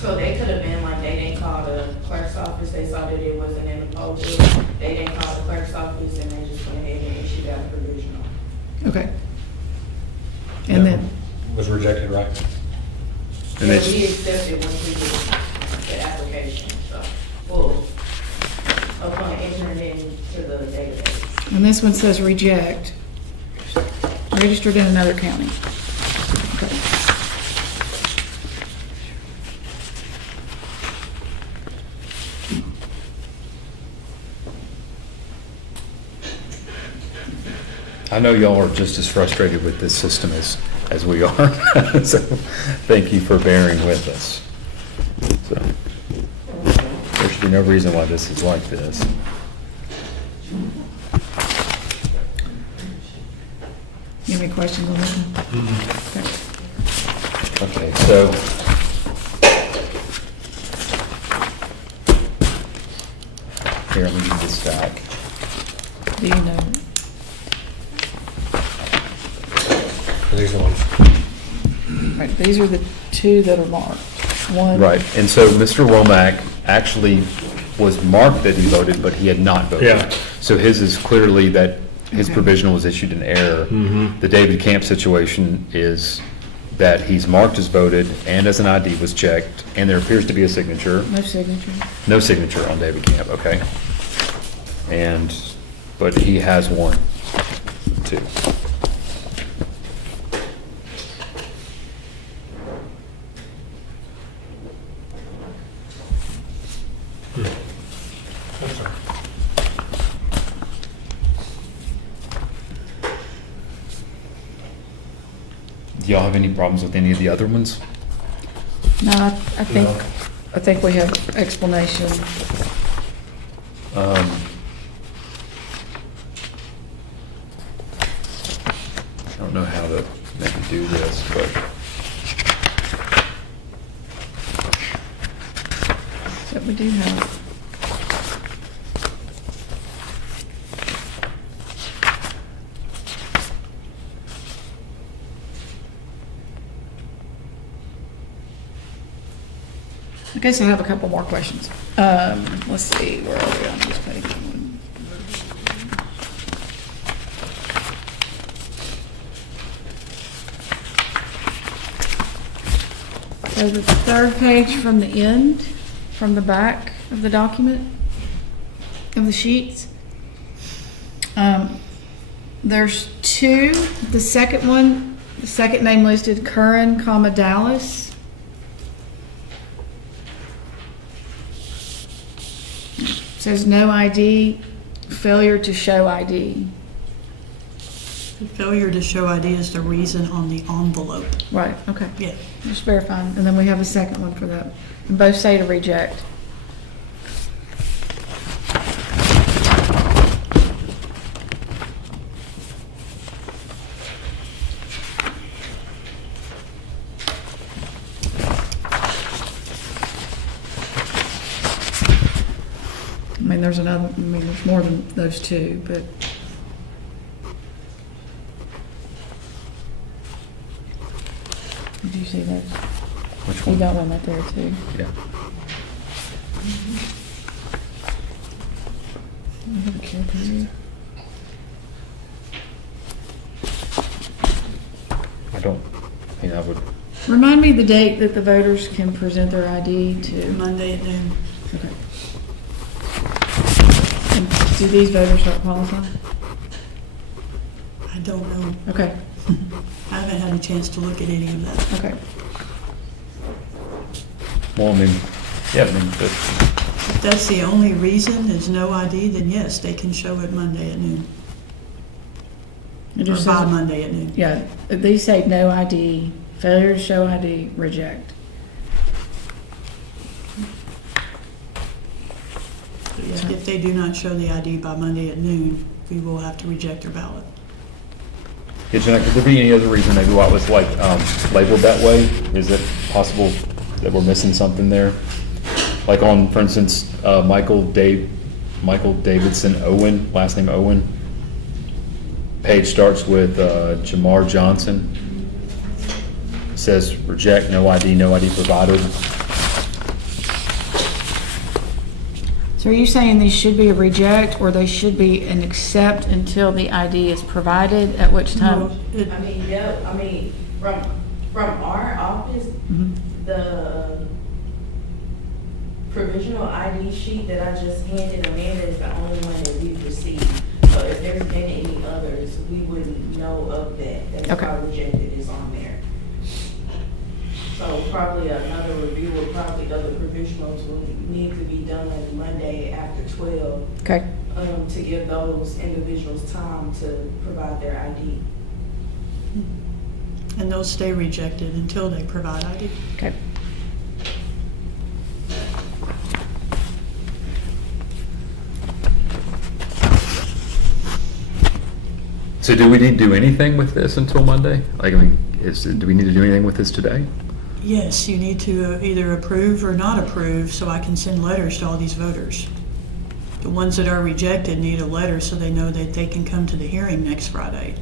So they could have been like, they didn't call the clerk's office, they saw that it wasn't in the poll book, they didn't call the clerk's office, and they just went ahead and issued out a provisional. Okay. And then, Was rejected, right? And they- So we accepted once we did the application, so, full, upon entering into the database. and this one says reject, registered in another county. Okay. I know y'all are just as frustrated with this system as we are, so thank you for bearing with us. So, there should be no reason why this is like this. You have any questions on this one? Okay. Okay, so, here, let me get this back. Do you know? These are the ones. Right, these are the two that are marked. One. Right, and so Mr. Womack actually was marked that he voted, but he had not voted. Yeah. So his is clearly that his Okay. provisional was issued in error. The David Camp situation is that he's marked as voted and as an ID was checked, and there appears to be a signature. No signature. No signature on David Camp, okay? But he has one, too. Do y'all have any problems with any of the other ones? No, I think we have explanation. I don't know how to maybe do this, but. That we do have. Okay, so I have a couple more questions. Let's see, where are we on this page? So the third page from the end, from the back of the document, of the sheets. There's two. The second one, the second name listed, Curran, comma, Dallas. Says no ID, failure to show ID. The failure to show ID is the reason on the envelope. Right, okay. Yeah. Just verifying. And then we have a second one for that. And both say to reject. I mean, there's more than those two, but. Did you see those? Which You one? got one right there too. Yeah. You have a care period? I would, Remind me the date that the voters can present their ID to. Monday at noon. Okay. And do these voters not qualify? I don't know. Okay, I haven't had a chance to look at any of that. okay. well, I mean, yeah, I mean, If that's the only reason is no ID, then yes, they can show it Monday at noon. It Or just by says, Monday at noon. yeah, these say no ID, failure to show ID, reject. Yeah, if they do not show the ID by Monday at noon, we will have to reject their ballot. Yeah, Janet, could there be any other reason maybe why it was like labeled that way? Is it possible that we're missing something there? Like on, for instance, Michael Davidson Owen, last name Owen. Page starts with Jamar Johnson. Says reject, no ID provided. So are you saying these should be a reject, or they should be an accept until the ID is provided, at which time? It- I mean, yeah, I mean, from our office, the provisional ID sheet that I just handed Amanda is the only one that we've received. So if there's been any others, we wouldn't know of that. That's Okay. why rejected is on there. So probably another review of probably other provisionals will need to be done on Monday after 12, Okay, to give those individuals time to provide their ID. And they'll stay rejected until they provide ID. okay. So do we need to do anything with this until Monday? Like, I mean, do we need to do anything with this today? Yes, you need to either approve or not approve, so I can send letters to all these voters. The ones that are rejected need a letter so they know that they can come to the hearing next Friday.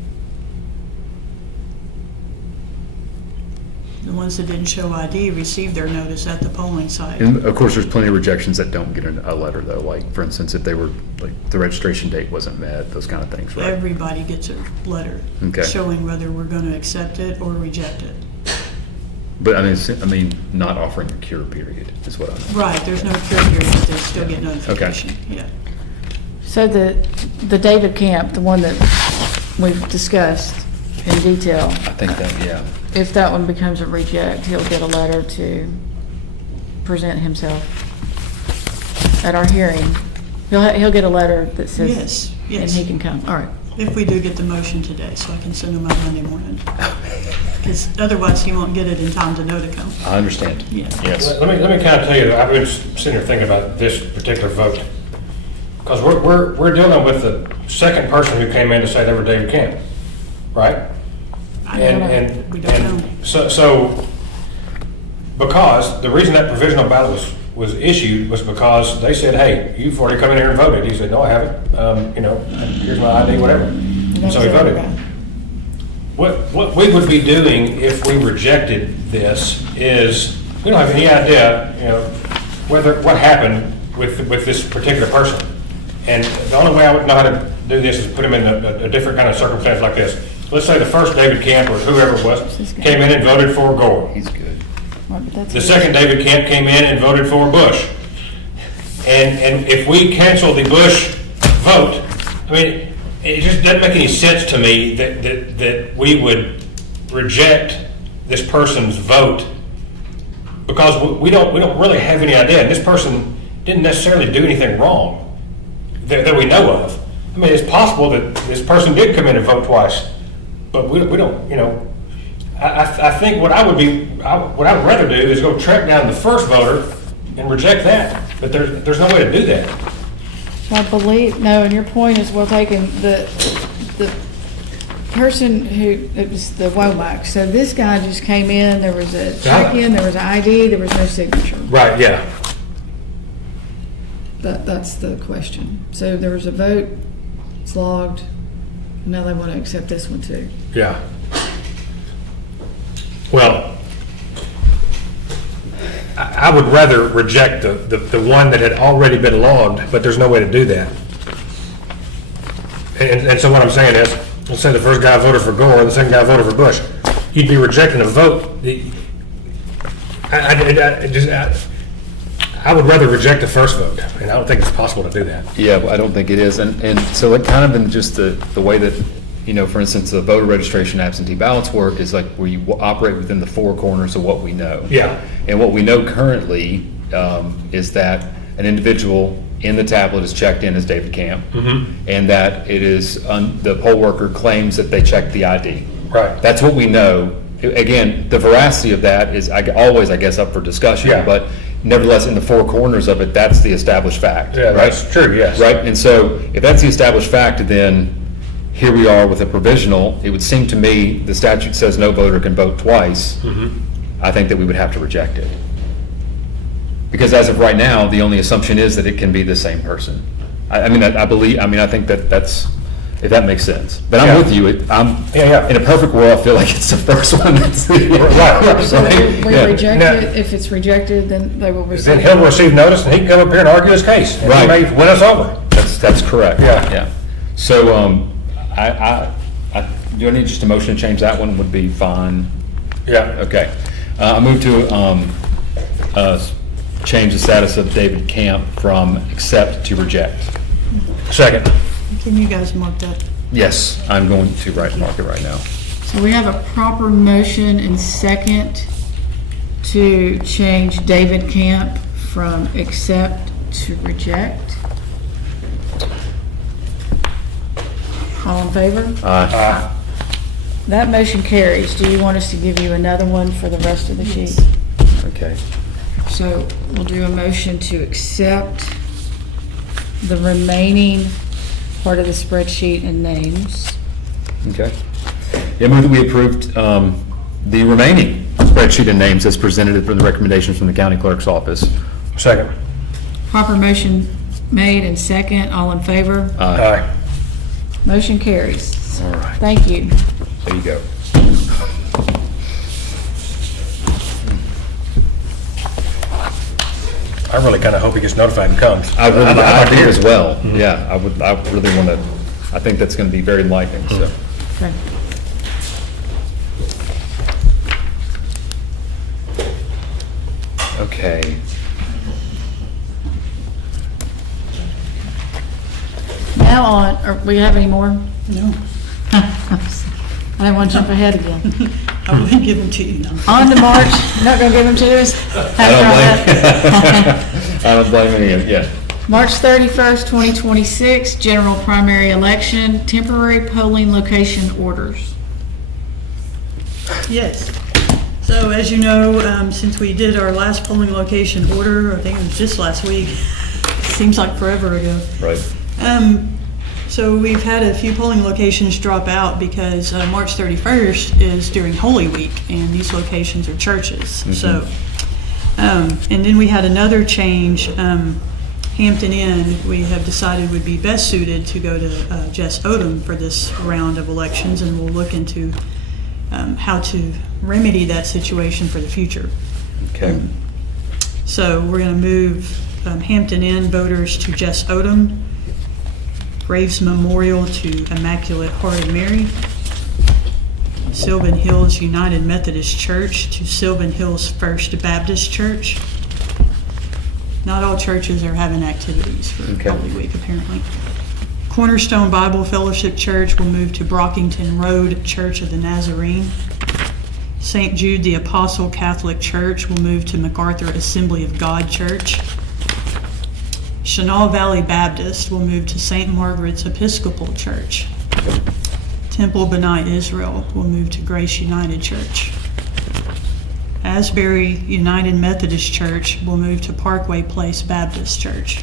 The ones that didn't show ID received their notice at the polling site. And of course, there's plenty of rejections that don't get a letter though. Like, for instance, if they were, like, the registration date wasn't met, those kind of things, right? Everybody gets a letter Okay. showing whether we're going to accept it or reject it. But I mean, not offering a cure period is what I mean. Right, there's no cure period, but they still get notification, yeah. So the David Camp, the one that we've discussed in detail, I think that, yeah. if that one becomes a reject, he'll get a letter to present himself at our hearing. He'll get a letter that says. Yes, yes. And he can come, all right. If we do get the motion today, so I can send them out Monday morning. Because otherwise he won't get it in time to know to come. I understand. Yeah. Yes. Let me kind of tell you, I've been sitting here thinking about this particular vote. Because we're dealing with the second person who came in to say they were David Camp, right? I don't know. We don't know. So, because the reason that provisional ballot was issued was because they said, hey, you've already come in here and voted. He said, no, I haven't. Here's my ID, whatever. And so he voted. What we would be doing if we rejected this is, we don't have any idea, what happened with this particular person. And the only way I would know how to do this is put him in a different kind of circumstance like this. Let's say the first David Camp, or whoever it was, came in and voted for Gore. He's good. The second David Camp came in and voted for Bush. And if we cancel the Bush vote, I mean, it just doesn't make any sense to me that we would reject this person's vote because we don't really have any idea. And this person didn't necessarily do anything wrong that we know of. I mean, it's possible that this person did come in and vote twice, but we don't, I think what I would rather do is go track down the first voter and reject that. But there's no way to do that. So I believe, no, and your point is well taken. The person who, it was the Womack, so this guy just came in, there was a check-in, there was an ID, there was no signature. Right, yeah. That's the question. So there was a vote, it's logged, now they want to accept this one too. Yeah. Well, I would rather reject the one that had already been logged, but there's no way to do that. And so what I'm saying is, let's say the first guy voted for Gore and the second guy voted for Bush. You'd be rejecting a vote. I would rather reject the first vote, and I don't think it's possible to do that. Yeah, I don't think it is. And so it kind of in just the way that, for instance, the voter registration absentee ballots work is like where you operate within the four corners of what we know. Yeah. And what we know currently is that an individual in the tablet is checked in as David Camp, and that it is, the poll worker claims that they checked the ID. Right. That's what we know. Again, the veracity of that is always, I guess, up for discussion, Yeah. but nevertheless, in the four corners of it, that's the established fact. Yeah, right? that's true, yes. Right, and so if that's the established fact, then here we are with a provisional. It would seem to me, the statute says no voter can vote twice. I think that we would have to reject it. Because as of right now, the only assumption is that it can be the same person. I mean, I think that's, if that makes sense. But I'm Yeah. with you, Yeah. in a perfect world, I feel like it's the first one that's. Right. So we Yeah. reject Now- it, if it's rejected, then they will receive. Then he'll receive notice, and he can come up here and argue his case. And he Right. may win us over. That's correct. Yeah. So, do I need just a motion to change that one would be fine? Yeah. Okay. I move to change the status of David Camp from accept to reject. Second. Can you guys mark that? Yes, I'm going to mark it right now. So we have a proper motion and second to change David Camp from accept to reject. All in favor? That motion carries. Do you want us to give you another one for the rest of the sheet? Okay. So we'll do a motion to accept the remaining part of the spreadsheet and names. Okay. Yeah, move that we approved the remaining spreadsheet and names as presented from the recommendations from the county clerk's office. Second. Proper motion made and second. All in favor? Aye. Motion carries. All right. Thank you. There you go. I really kind of hope he gets notified and comes. I I'd like do to hear. as well. Yeah, I really want to, I think that's going to be very enlightening, so. Okay. Okay. Now on, we have any more? No. I didn't want to jump ahead again. I will give them to you now. On to March, you're not going to give them to us? I don't blame any of, yeah. March 31st, 2026, general primary election, temporary polling location orders. Yes. So as you know, since we did our last polling location order, I think it was just last week, seems like forever ago. Right. So we've had a few polling locations drop out because March 31st is during Holy Week, and these locations are churches. So, and then we had another change. Hampton Inn, we have decided would be best suited to go to Jess Odom for this round of elections, and we'll look into how to remedy that situation for the future. Okay. So we're going to move Hampton Inn voters to Jess Odom, Graves Memorial to Immaculate Heart of Mary, Sylvan Hills United Methodist Church to Sylvan Hills First Baptist Church. Not all churches are having activities for Okay. Holy Week, apparently. Cornerstone Bible Fellowship Church will move to Brockington Road Church of the Nazarene. St. Jude the Apostle Catholic Church will move to MacArthur Assembly of God Church. Chenal Valley Baptist will move to St. Margaret's Episcopal Church. Temple B'nai Israel will move to Grace United Church. Asbury United Methodist Church will move to Parkway Place Baptist Church.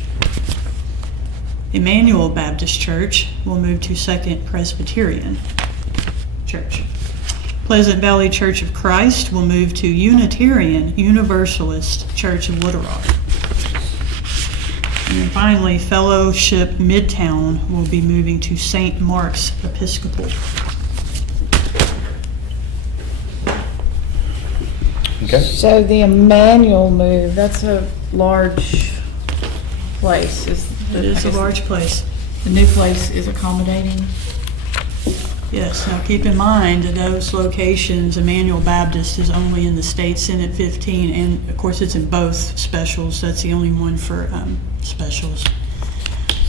Emmanuel Baptist Church will move to Second Presbyterian Church. Pleasant Valley Church of Christ will move to Unitarian Universalist Church of Little Rock. And then finally, Fellowship Midtown will be moving to St. Mark's Episcopal. Okay. So the Emmanuel move, that's a large place. It is a large place. The new place is accommodating. Yes, now keep in mind that those locations, Emmanuel Baptist is only in the state Senate 15, and of course it's in both specials. That's the only one for specials.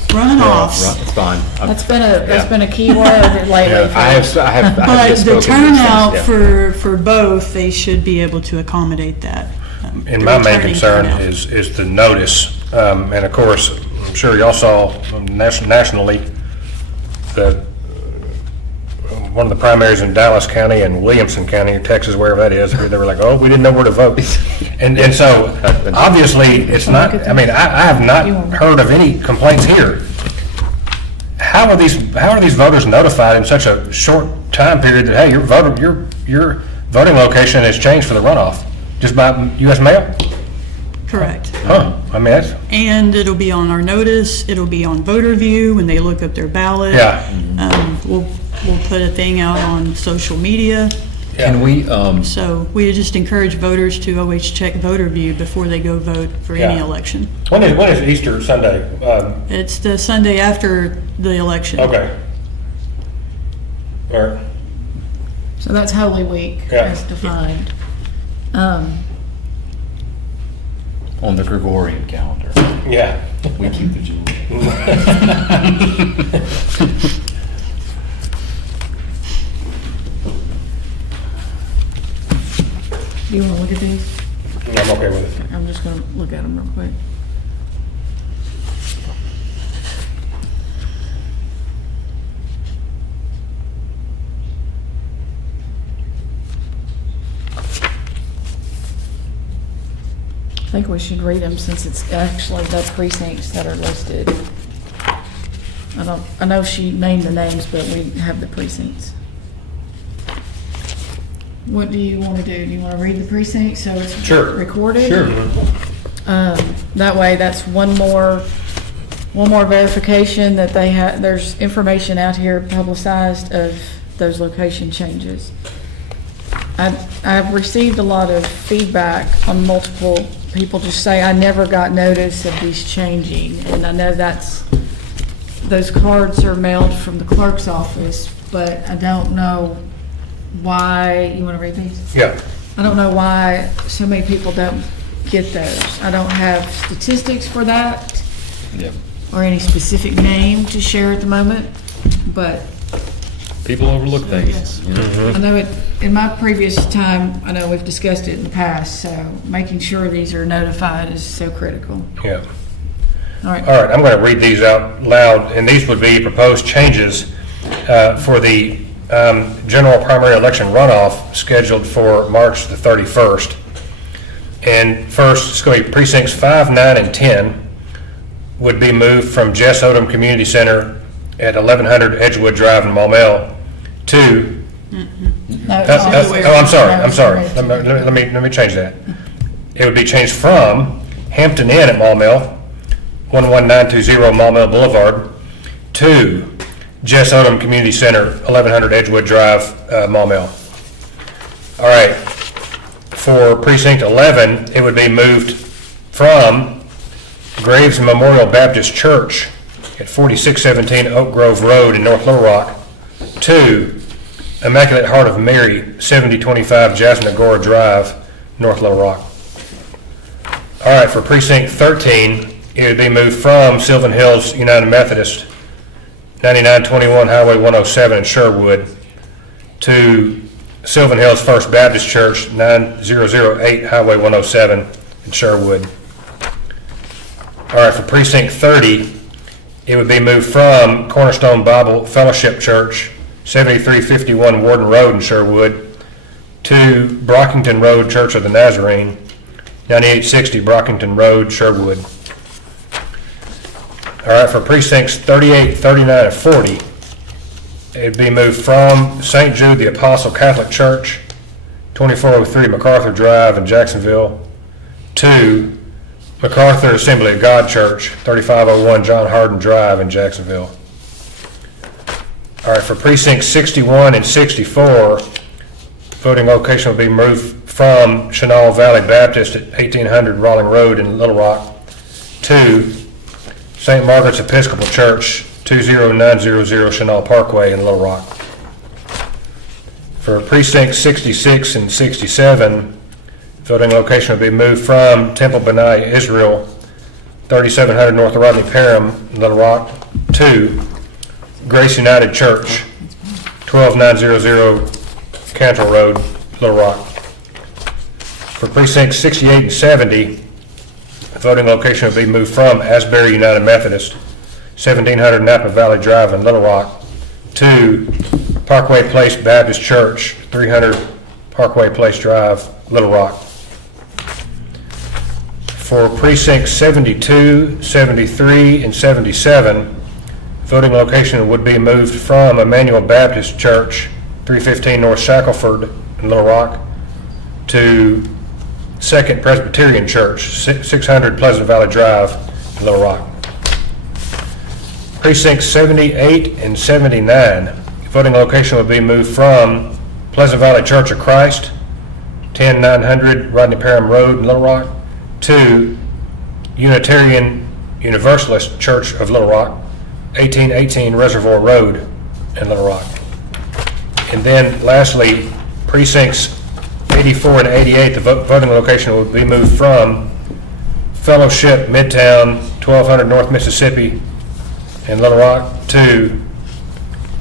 Runoffs. It's fine. That's been a key word lately. Yeah, I have But just the spoken these things, turnout yeah. for both, they should be able to accommodate that. And the my main returning concern turnout. is the notice. And of course, I'm sure y'all saw nationally that one of the primaries in Dallas County and Williamson County, Texas, wherever that is. They were like, oh, we didn't know where to vote. And so, obviously, it's not, I mean, I have not heard of any complaints here. How are these voters notified in such a short time period that, hey, your voting location has changed for the runoff? Just by U.S. mail? Correct. Huh, I mean, that's, And it'll be on our notice, it'll be on voter view when they look up their ballot. yeah. We'll put a thing out on social media. Can we, So we just encourage voters to always check voter view before they go vote for any Yeah. election. When is Easter Sunday? It's the Sunday after the election. Okay. Or, So that's Holy Week Yeah. as defined. on the Gregorian calendar, yeah. we keep the Julian. Do you want to look at these? I'm okay with it. I'm just going to look at them real quick. I think we should read them since it's actually the precincts that are listed. I know she named the names, but we have the precincts. What do you want to do? Do you want to read the precincts so it's Sure. recorded? Sure. That way, that's one more verification that they have, there's information out here publicized of those location changes. I've received a lot of feedback on multiple people just say, I never got notice of these changing. And I know those cards are mailed from the clerk's office, but I don't know why, you want to read these? Yeah. I don't know why so many people don't get those. I don't have statistics for that Yep. or any specific name to share at the moment, but People overlook things, you know? I know in my previous time, I know we've discussed it in the past, so making sure these are notified is so critical. Yeah. All right. All right, I'm going to read these out loud, and these would be proposed changes for the general primary election runoff scheduled for March the 31st. And first, it's going to be precincts 5, 9, and 10 would be moved from Jess Odom Community Center at 1100 Edgewood Drive in Maumelle to, No, it's oh, I'm sorry. Let me change that. It would be changed from Hampton Inn at Maumelle, 11920 Maumelle Boulevard, to Jess Odom Community Center, 1100 Edgewood Drive, Maumelle. All right. For precinct 11, it would be moved from Graves Memorial Baptist Church at 4617 Oak Grove Road in North Little Rock to Immaculate Heart of Mary, 7025 Jasmine Agora Drive, North Little Rock. All right, for precinct 13, it would be moved from Sylvan Hills United Methodist, 9921 Highway 107 in Sherwood, to Sylvan Hills First Baptist Church, 9008 Highway 107 in Sherwood. All right, for precinct 30, it would be moved from Cornerstone Bible Fellowship Church, 7351 Warden Road in Sherwood, to Brockington Road Church of the Nazarene, 9860 Brockington Road, Sherwood. All right, for precincts 38, 39, and 40, it'd be moved from St. Jude the Apostle Catholic Church, 2403 MacArthur Drive in Jacksonville, to MacArthur Assembly of God Church, 3501 John Hardin Drive in Jacksonville. All right, for precincts 61 and 64, voting location will be moved from Chenal Valley Baptist at 1800 Rawling Road in Little Rock to St. Margaret's Episcopal Church, 20900 Chenal Parkway in Little Rock. For precincts 66 and 67, voting location will be moved from Temple Benai Israel, 3700 North Rodney Parham, Little Rock, to Grace United Church, 12900 Cantrell Road, Little Rock. For precincts 68 and 70, voting location will be moved from Asbury United Methodist, 1700 Napa Valley Drive in Little Rock, to Parkway Place Baptist Church, 300 Parkway Place Drive, Little Rock. For precincts 72, 73, and 77, voting location would be moved from Emmanuel Baptist Church, 315 North Shackelford in Little Rock, to Second Presbyterian Church, 600 Pleasant Valley Drive, in Little Rock. Precincts 78 and 79, voting location would be moved from Pleasant Valley Church of Christ, 10900 Rodney Parham Road in Little Rock, to Unitarian Universalist Church of Little Rock, 1818 Reservoir Road in Little Rock. And then lastly, precincts 84 and 88, the voting location would be moved from Fellowship Midtown, 1200 North Mississippi in Little Rock, to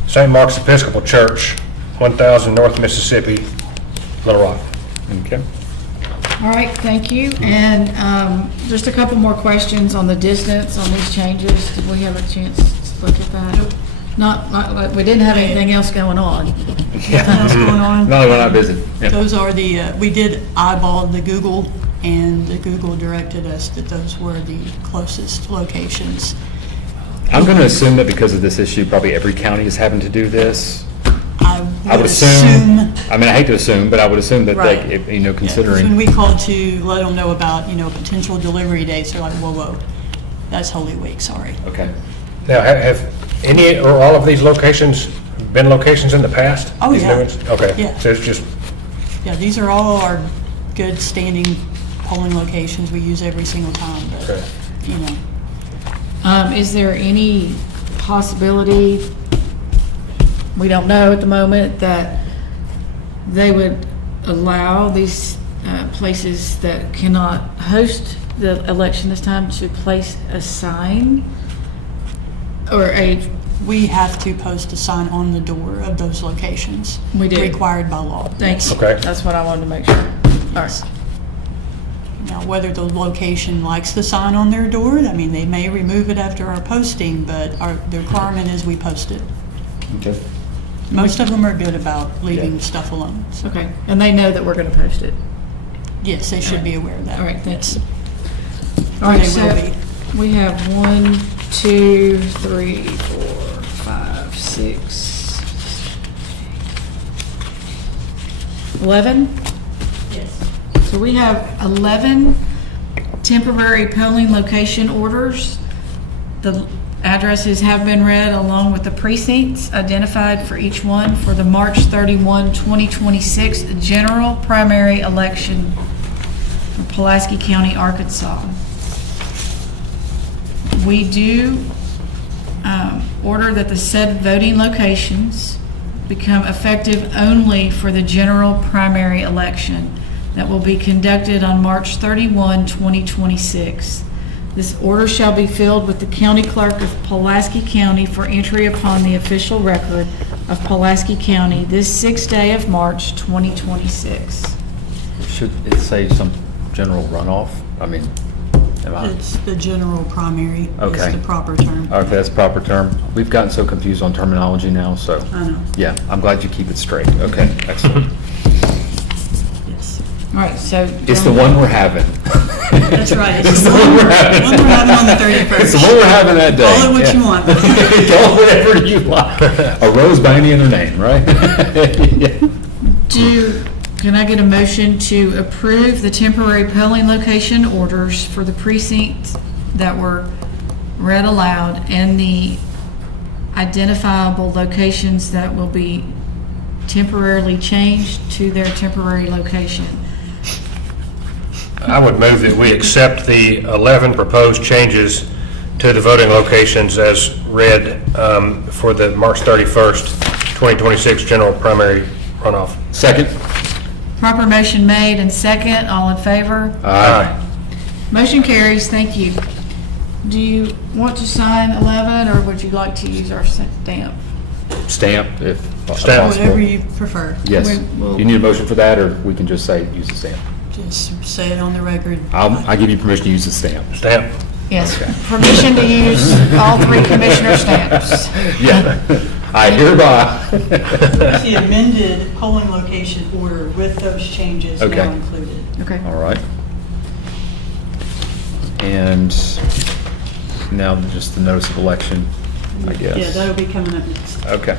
St. Mark's Episcopal Church, 1000 North Mississippi, Little Rock. Okay. All right, thank you. And just a couple more questions on the distance on these changes. Did we have a chance to look at that? Not, we didn't have anything else going on. Nothing else going on? No, we're not busy. Yeah. Those are we did eyeball the Google, and the Google directed us that those were the closest locations. I'm going to assume that because of this issue, probably every county is having to do this. I would assume, I mean, I hate to assume, but I would assume that Right. they, you know, Yeah, 'cause considering. when we called to let them know about, potential delivery dates, they're like, whoa, that's Holy Week, sorry. Okay. Now, have any or all of these locations been locations in the past? Oh, These new yeah. ones? Okay. Yeah. So it's just, Yeah, these are all our good standing polling locations we use every single time, but, Okay. Is there any possibility, we don't know at the moment, that they would allow these places that cannot host the election this time to place a sign or we have to post a sign on the door of those locations. We do. Required by law. thanks. Okay. That's what I wanted to make sure. All right. Now, whether the location likes the sign on their door, I mean, they may remove it after our posting, but the requirement is we post it. Okay. Most of them are good about leaving Yeah. stuff alone. So, Okay, and they know that we're going to post it. yes, they should be aware of that. All right, thanks. Yes. All right, They so will be. we have 1, 2, 3, 4, 5, 6, 11? Yes. So we have 11 temporary polling location orders. The addresses have been read along with the precincts identified for each one for the March 31, 2026 general primary election for Pulaski County, Arkansas. We do order that the said voting locations become effective only for the general primary election that will be conducted on March 31, 2026. This order shall be filled with the county clerk of Pulaski County for entry upon the official record of Pulaski County this 6th day of March, 2026. Should it say some general runoff? I mean, am I? It's the general primary Okay. is the proper term. Okay, that's the proper term. We've gotten so confused on terminology now, so. I know, Yeah, I'm glad you keep it straight. Okay, excellent. yes. All right, so. It's the one we're having. That's right. It's the one we're having. One we're having on the 31st. It's the one we're having that day. Call it what you Yeah. want. Call it whatever you like. A rose by any other name, right? Yeah. Can I get a motion to approve the temporary polling location orders for the precincts that were read aloud and the identifiable locations that will be temporarily changed to their temporary location? I would move that we accept the 11 proposed changes to the voting locations as read for the March 31st, 2026 general primary runoff. Second? Proper motion made and second, all in favor? Aye. Motion carries, thank you. Do you want to sign 11, or would you like to use our stamp? Stamp, if Stamp. possible. Whatever you prefer. Yes. We'll- You need a motion for that, or we can just say, use the stamp? Just say it on the record. I give you permission to use the stamp. Stamp. Yes, permission to use all 3 commissioner stamps. Yeah. I hereby. It's the amended polling location order with those changes Okay. now included. Okay. All right. And now just the notice of election, I guess. Yeah, that'll be coming up next. Okay.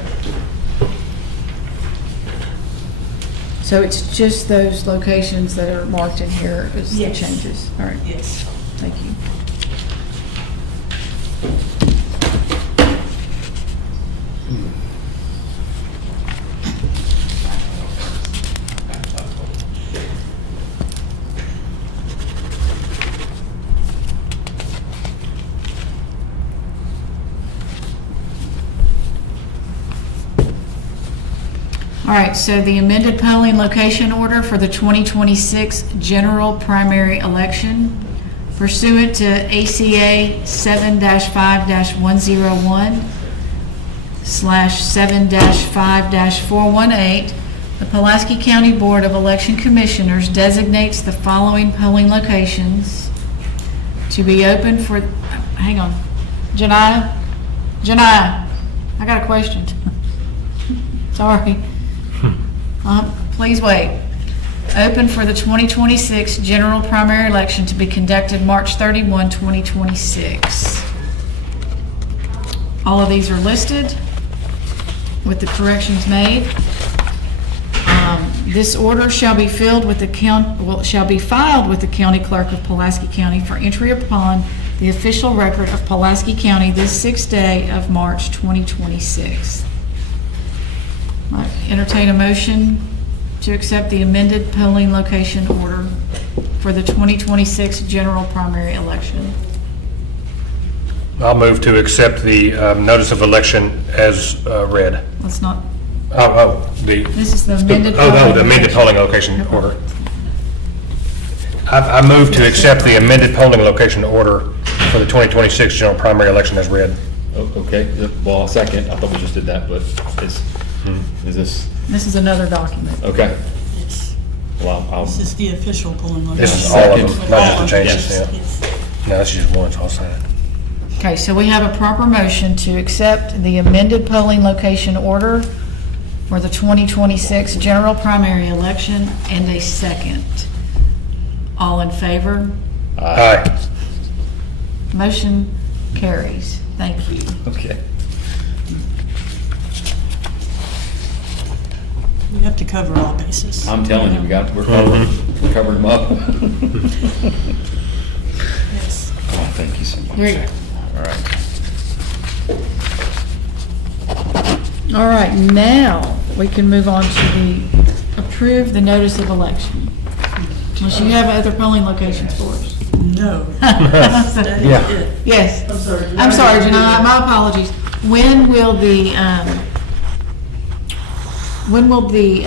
So it's just those locations that are marked in here as the Yes. changes? All right, Yes. thank you. All right, so the amended polling location order for the 2026 general primary election pursuant to ACA 7-5-101/7-5-418, the Pulaski County Board of Election Commissioners designates the following polling locations to be open for, hang on, Janiyah, I got a question. Sorry. Please wait. Open for the 2026 general primary election to be conducted March 31, 2026. All of these are listed with the corrections made. This order shall be filed with the county clerk of Pulaski County for entry upon the official record of Pulaski County this 6th day of March 2026. I entertain a motion to accept the amended polling location order for the 2026 general primary election. I'll move to accept the notice of election as read. Let's not, This is the amended the polling amended location. polling location order. I move to accept the amended polling location order for the 2026 general primary election as read. Oh, okay, well, I'll second. I thought we just did that, but is this, This is another document. okay. It's, Well, I'll, this is the official polling location. This is all of them, Second. not just All the of changes, them. yeah. Yes. No, that's just one, so I'll sign it. Okay, so we have a proper motion to accept the amended polling location order for the 2026 general primary election and a second. All in favor? Aye. Motion carries. Thank you. okay. We have to cover all bases. I'm telling you, we're covering them up. Yes. Oh, thank you so much. There you go. All right. All right, now we can move on to approve the notice of election. Unless you have other polling locations for us. No. That is Yeah. it. Yes. I'm I'm sorry, Janiyah, my apologies. When will the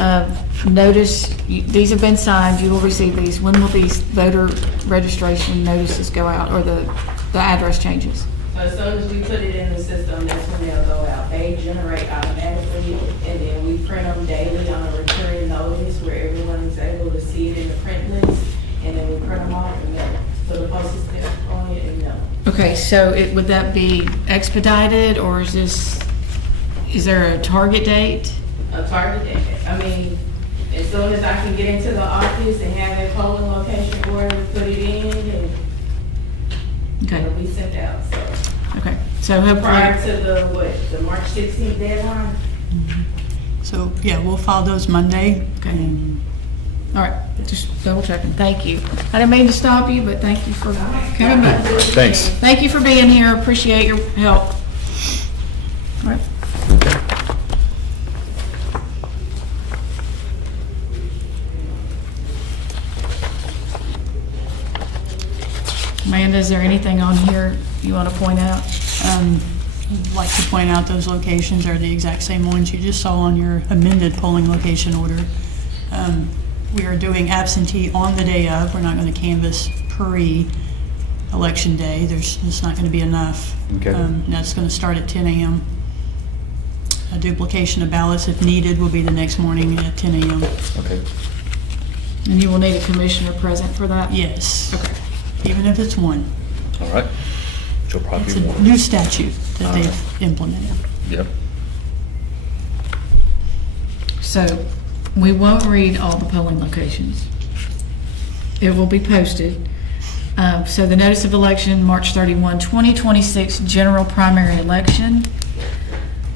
notice, these have been signed, you will receive these, when will these voter registration notices go out, or the address changes? So as soon as we put it in the system, that's when they'll go out. They generate automatically, and then we print them daily on a recurring notice where everyone is able to see it in the print list, and then we print them off and mail it. So the postage stamp on it and mail it. Okay, so would that be expedited, or is there a target date? A target date. I mean, as soon as I can get into the office and have a polling location order, put it in, and Okay, it'll be sent out, so. okay, so hopefully, Prior to the March 16th deadline. So, yeah, we'll file those Monday. Okay. all right, just double checking, thank you. I didn't mean to stop you, but thank you for coming back. Thanks. Thank you for being here, appreciate your help. All right. Amanda, is there anything on here you want to point out? I'd like to point out those locations are the exact same ones you just saw on your amended polling location order. We are doing absentee on the day of. We're not going to canvass pre-election day. It's not going to be enough. Okay. That's going to start at 10 a.m. A duplication of ballots, if needed, will be the next morning at 10 a.m. Okay. And you will need a commissioner present for that? Yes. Okay. Even if it's one. All right. She'll probably It's be a one. new statute that All they've implemented. Yep. So we won't read all the polling locations. It will be posted. So the notice of election, March 31, 2026, general primary election.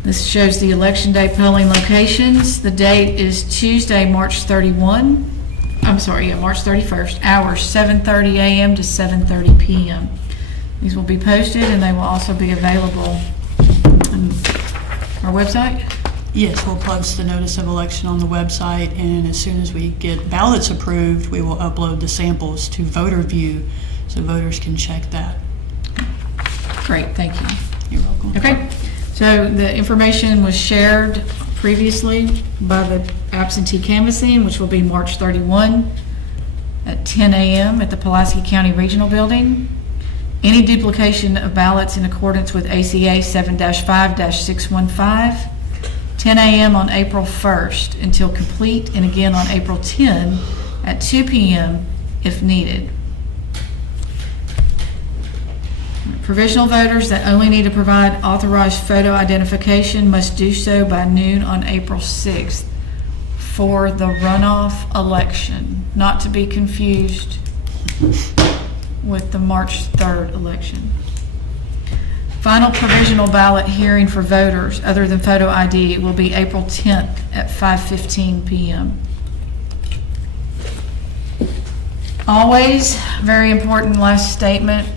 This shows the election day polling locations. The date is Tuesday, March 31st, hours 7:30 a.m. to 7:30 p.m. These will be posted and they will also be available on our website. Yes, we'll post the notice of election on the website, and as soon as we get ballots approved, we will upload the samples to VoterView so voters can check that. Great, thank you. You're welcome. Okay, so the information was shared previously by the absentee canvassing, which will be March 31 at 10 a.m. at the Pulaski County Regional Building. Any duplication of ballots in accordance with ACA 7-5-615, 10 a.m. on April 1st until complete, and again on April 10 at 2 p.m. if needed. Provisional voters that only need to provide authorized photo identification must do so by noon on April 6th for the runoff election, not to be confused with the March 3rd election. Final provisional ballot hearing for voters other than photo ID will be April 10th at 5:15 p.m. Always, very important last statement,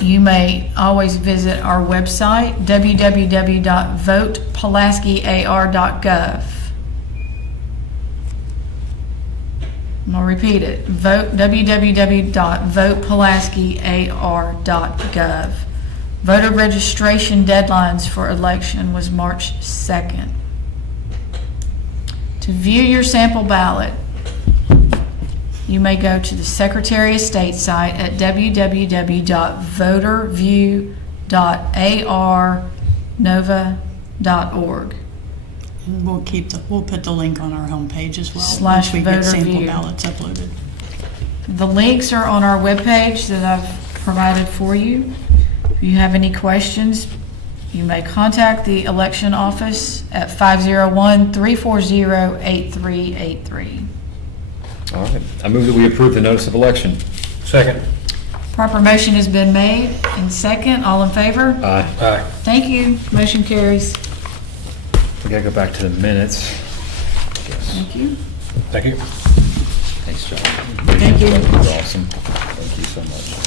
you may always visit our website, www.votepulaskiar.gov. I'm gonna repeat it, www.votepulaskiar.gov. Voter registration deadlines for election was March 2nd. To view your sample ballot, you may go to the Secretary of State site at www.voterview.arnova.org. And we'll put the link on our homepage as well. Slash once we get voter sample view. ballots uploaded. The links are on our webpage that I've provided for you. If you have any questions, you may contact the election office at 501-340-8383. All right. I move that we approve the notice of election. Second. Proper motion has been made and second. All in favor? Aye. Aye. Thank you. Motion carries. We gotta go back to the minutes. Thank you. Thank you. Thanks, John. Thank you. That was awesome. Thank you so much.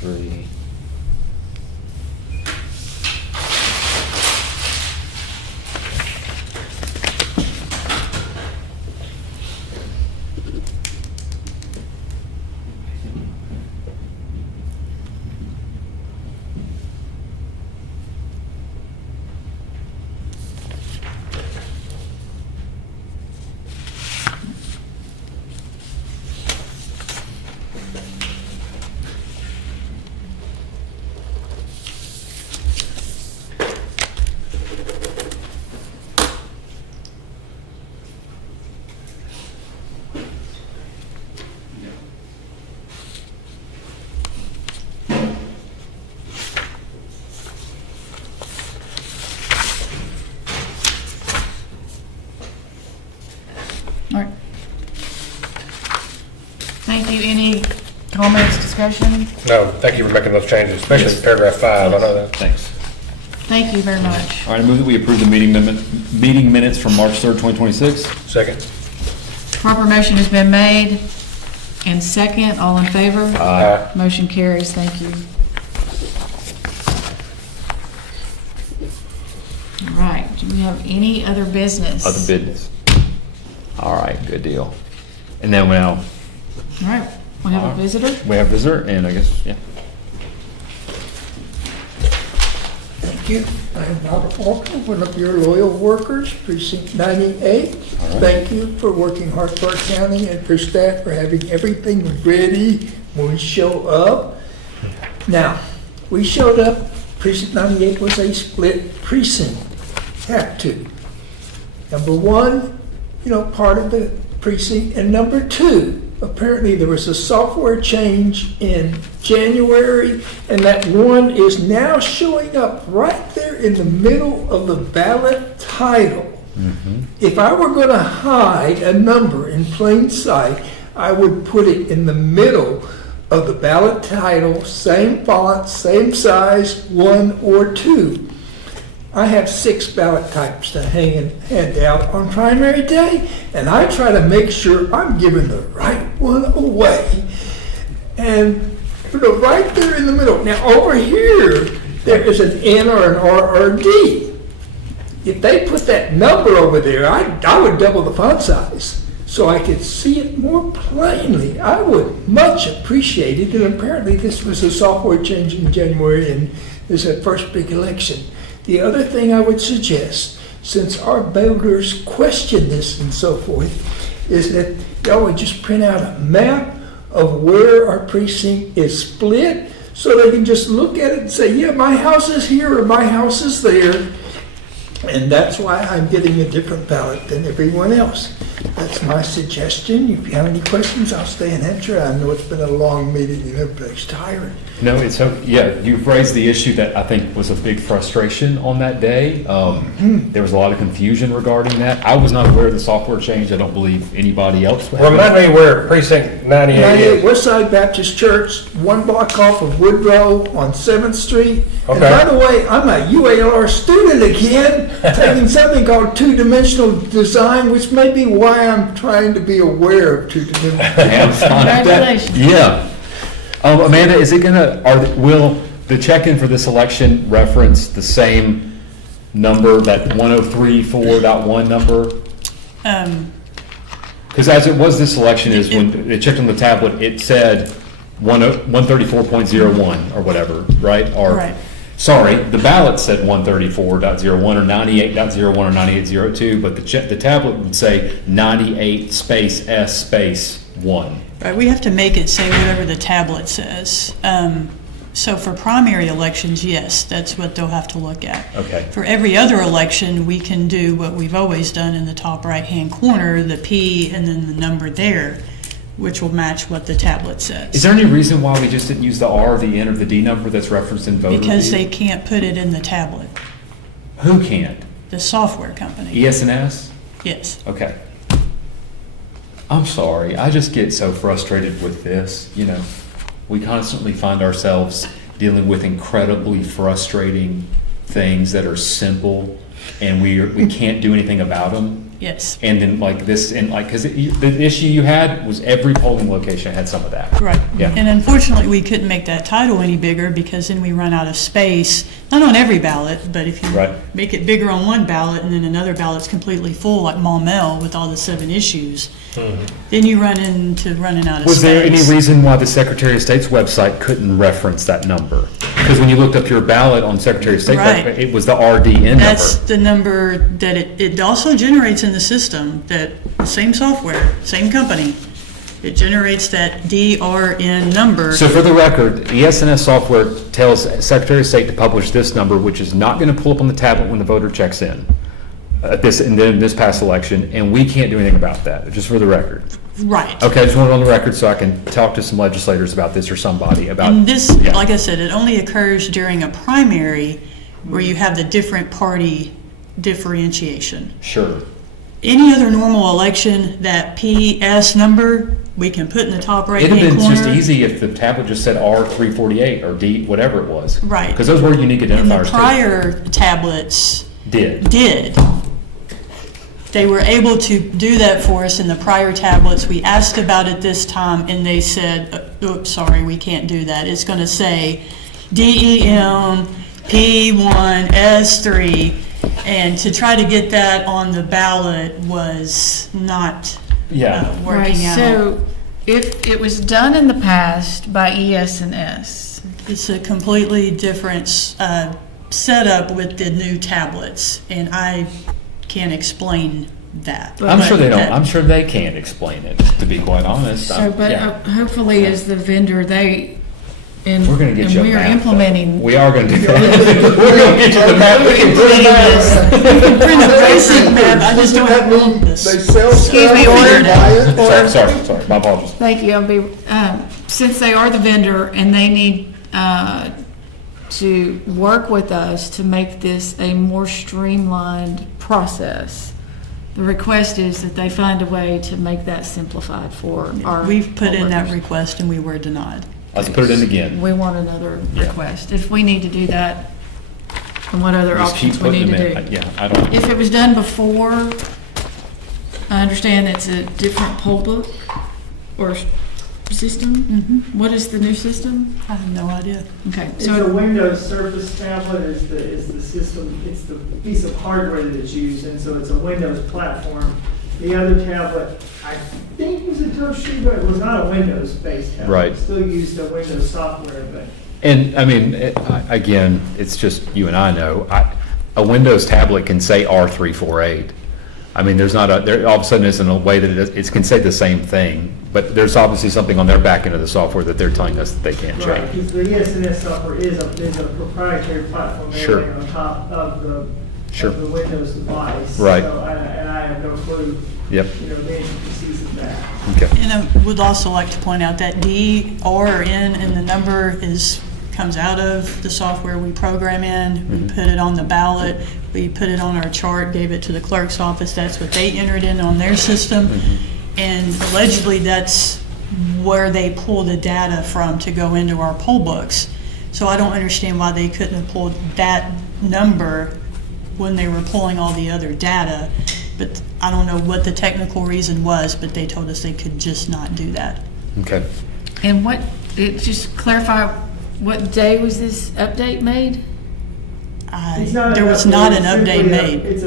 Three. All right. Thank you. Any comments, discussion? No, thank you for making those changes, especially paragraph 5, I know that. Thanks. Thank you very much. All right, I move that we approve the meeting minutes from March 3rd, 2026. Second. Proper motion has been made and second. All in favor? Aye. Motion carries. Thank you. All right. Do we have any other business? Other business. All right, good deal. And then now, All right. We have a visitor. we have visitor, and I guess, yeah. Thank you. I'm Robert Walker, one of your loyal workers, precinct 98. right. Thank you for working hard for our county and for staff for having everything ready when we show up. Now, we showed up, precinct 98 was a split precinct, had to. Number one, part of the precinct. And number 2, apparently there was a software change in January, and that 1 is now showing up right there in the middle of the ballot title. If I were going to hide a number in plain sight, I would put it in the middle of the ballot title, same font, same size, 1 or 2. I have 6 ballot types to hand out on primary day, and I try to make sure I'm giving the right one away. And right there in the middle. Now over here, there is an N or an R or a D. If they put that number over there, I would double the font size so I could see it more plainly. I would much appreciate it, and apparently this was a software change in January, and this is the first big election. The other thing I would suggest, since our voters question this and so forth, is that y'all would just print out a map of where our precinct is split, so they can just look at it and say, yeah, my house is here or my house is there. And that's why I'm getting a different ballot than everyone else. That's my suggestion. If you have any questions, I'll stay and answer. I know it's been a long meeting and everybody's tired. No, you've raised the issue that I think was a big frustration on that day. There was a lot of confusion regarding that. I was not aware of the software change. I don't believe anybody else was. Remind me where precinct 98 is. Westside Baptist Church, 1 block off of Woodrow on 7th Street. And Okay. by the way, I'm a UALR student again, taking something called two-dimensional design, which may be why I'm trying to be aware of two-dimensional. Congratulations. Yeah. Amanda, is it will the check-in for this election reference the same number, that 1034.1 number? Because as it was this election, is when it checked on the tablet, it said 134.01 or whatever, right? Right. Sorry, the ballot said 134.01 or 98.01 or 98.02, but the tablet would say 98 space S space 1. Right, we have to make it say whatever the tablet says. So for primary elections, yes, that's what they'll have to look at. Okay. For every other election, we can do what we've always done in the top right-hand corner, the P and then the number there, which will match what the tablet says. Is there any reason why we just didn't use the R, the N, or the D number that's referenced in voter Because view? they can't put it in the tablet, Who can't? the software company. ES&S? Yes. Okay. I'm sorry, I just get so frustrated with this, We constantly find ourselves dealing with incredibly frustrating things that are simple, and we can't do anything about them. Yes. And then because the issue you had was every polling location had some of that. Right. Yeah. And unfortunately, we couldn't make that title any bigger because then we run out of space, not on every ballot, but if you Right. make it bigger on one ballot and then another ballot's completely full, like Maumelle with all the 7 issues, then you run into running out of Was space. there any reason why the Secretary of State's website couldn't reference that number? Because when you looked up your ballot on Secretary of State's Right. website, it was the RDN That's number. the number that it also generates in the system, that same software, same company. It generates that DRN number. So for the record, ES&S software tells Secretary of State to publish this number, which is not going to pull up on the tablet when the voter checks in. This past election, and we can't do anything about that, just for the record. Right. Okay, I just want it on the record so I can talk to some legislators about this or somebody about. And this, Yeah. like I said, it only occurs during a primary where you have the different party differentiation. Sure. Any other normal election, that PS number, we can put in the top It'd right-hand have been corner. just easy if the tablet just said R348 or D, whatever it was. Right. Because those were unique And the identifiers too. prior tablets Did. did. They were able to do that for us in the prior tablets. We asked about it this time, and they said, oops, sorry, we can't do that. It's going to say DEM P1 S3, and to try to get that on the ballot was not Yeah. working Right, out. so if it was done in the past by ES&S, It's a completely different setup with the new tablets, and I can't explain that. I'm sure they don't. That- I'm sure they can't explain it, to be quite honest. so, but Yeah. hopefully as the vendor, they And We're gonna get you a and we are map, though. implementing. We are gonna do that. We're gonna get you the map. We can print it out. Print the basic map, I just don't have all of They this. sell Excuse stuff, me, you order. buy it. Sorry, my apologies. Thank you. Since they are the vendor and they need to work with us to make this a more streamlined process, the request is that they find a way to make that simplified for our. We've put in that workers. request and we were denied. Let's put it in again. We want another Yeah. request. If we need to do that, and what other Just keep options we putting need them to in. do. Yeah, I don't, If it was done before, I understand it's a different poll book or system. What is the new system? I have no idea. Okay, It's a so, Windows Surface tablet is the system, it's the piece of hardware that it's used, and so it's a Windows platform. The other tablet, I think was a Toshiba, it was not a Windows-based tablet. Right. It still used a Windows software, but and I mean, again, it's just you and I know, a Windows tablet can say R348. I mean, there's not there all of a sudden isn't a way that it can say the same thing, but there's obviously something on their back end of the software that they're telling us that they can't right, change. because the ESNS software is a proprietary platform they Sure. lay on top of the Sure. Windows device. Right. So, and I have no clue, Yep, the intricacies of that. okay. And I would also like to point out that D, R, or N, and the number comes out of the software we program in. We put it on the ballot, we put it on our chart, gave it to the clerk's office, that's what they entered in on their system. And allegedly, that's where they pull the data from to go into our poll books. So I don't understand why they couldn't have pulled that number when they were pulling all the other data. But I don't know what the technical reason was, but they told us they could just not do that. Okay. and just clarify, what day was this update made? It's not There an was update, not an it's update simply made. It's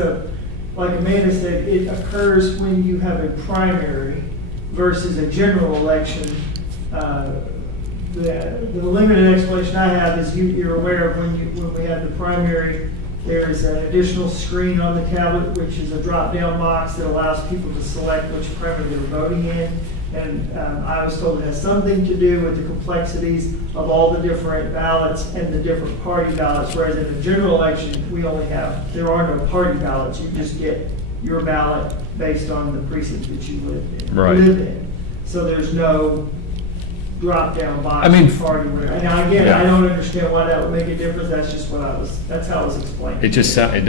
like Amanda said, it occurs when you have a primary versus a general election. The limited explanation I have is you're aware of when we have the primary, there's an additional screen on the tablet, which is a drop-down box that allows people to select which primary they're voting in. And I was told it has something to do with the complexities of all the different ballots and the different party ballots, whereas in the general election, there are no party ballots. You just get your ballot based on the precinct that you Right. live in. So there's no drop-down box. I mean, party where, and again, yeah. I don't understand why that would make a difference. That's just that's how it was explained. It just it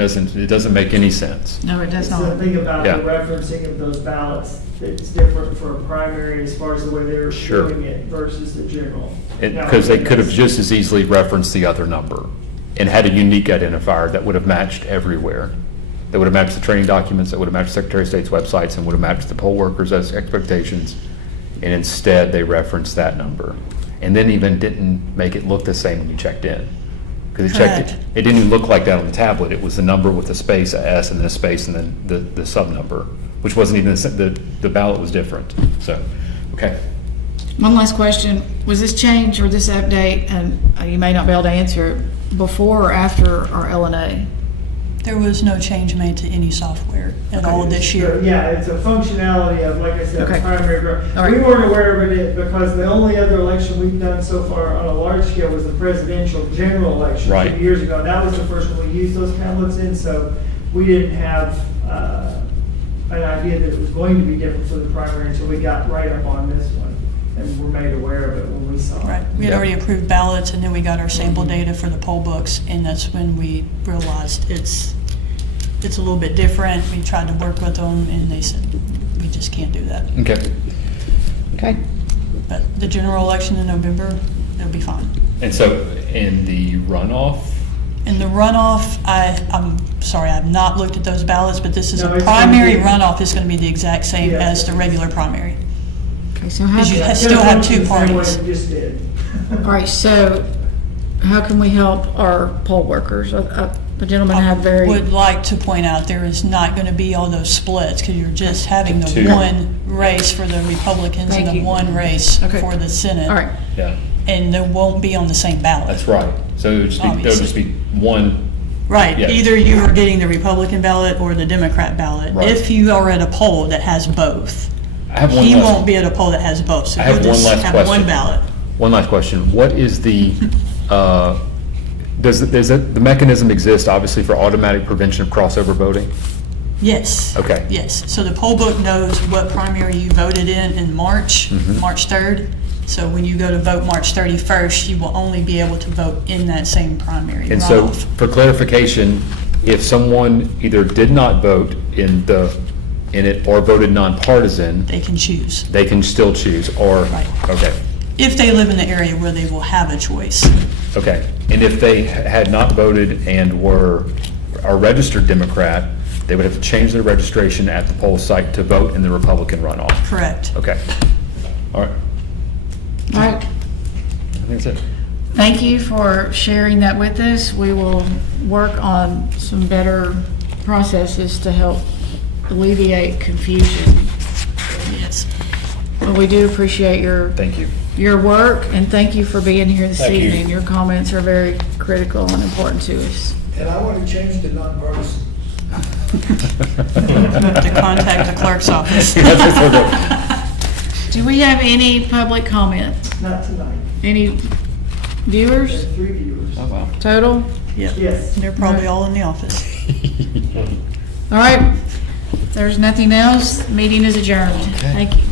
doesn't make any sense. No, it does It's the not. thing about Yeah. the referencing of those ballots, it's different for a primary as far as the way they're Sure. doing it versus the general. Because they could have just as easily referenced the other number and had a unique identifier that would have matched everywhere. That would have matched the training documents, that would have matched Secretary of State's websites, and would have matched the poll workers' expectations. And instead, they referenced that number. And then even didn't make it look the same when you checked in. Because Correct. it didn't even look like that on the tablet. It was the number with a space, a S, and then a space, and then the sub number, which wasn't even, the ballot was different. So, okay. One last question, was this change or this update, and you may not be able to answer it, before or after our LNA? There was no change made to any software at all this year. Yeah, it's a functionality of, like I said, Okay. primary. All right. We weren't aware of it because the only other election we've done so far on a large scale was the presidential general election Right. 2 years ago. That was the first one we used those tablets in, so we didn't have an idea that it was going to be different for the primary until we got right up on this one and were made aware of it when we saw it. Right, we had Yeah. already approved ballots, and then we got our sample data for the poll books, and that's when we realized it's a little bit different. We tried to work with them, and they said, we just can't do that. Okay. Okay. But the general election in November, it'll be fine. And so, in the runoff, In the runoff, I'm sorry, I've not looked at those ballots, but this is No, a it's primary gonna be- runoff is gonna be the exact same Yes. as the regular primary. Okay, so how, Because you all have- It's gonna still have function two the same way parties. we just did. right, so how can we help our poll workers? The gentleman had very, Would like to point out, there is not gonna be all those splits, because you're just having the Two. one race for the Republicans and Thank the you. one race Okay. for the Senate. all right, yeah, And they won't be on the same ballot. that's right. So it would just be, there would just be one, Right, Yeah. either you are getting the Republican ballot or the Democrat ballot. Right. If you are at a poll that has both, I have one he last. won't be at a poll that has both, so I have you'll one just last have question. one ballot. One last question. What is the, the mechanism exist, obviously, for automatic prevention of crossover voting? Yes. Okay. Yes, so the poll book knows what primary you voted in March, Mhm. March 3rd. So when you go to vote March 31st, you will only be able to vote in that same primary And so, runoff. for clarification, if someone either did not vote in it or voted nonpartisan, They can choose, they can still choose, or, Right. okay, if they live in the area where they will have a choice. okay. And if they had not voted and were a registered Democrat, they would have to change their registration at the poll site to vote in the Republican runoff? Correct. Okay. All right, All right. I think that's it. Thank you for sharing that with us. We will work on some better processes to help alleviate confusion. Yes. But we do appreciate Thank you. your work, and thank you for being here this Thank you. evening. Your comments are very critical and important to us. And I want to change to nonpartisan. You have to contact the clerk's office. Do we have any public comments? Not tonight. Any viewers There's 3 viewers. Oh, wow. total? Yeah, Yes. they're probably all in the office. All right. If there's nothing else, meeting is adjourned. Thank you.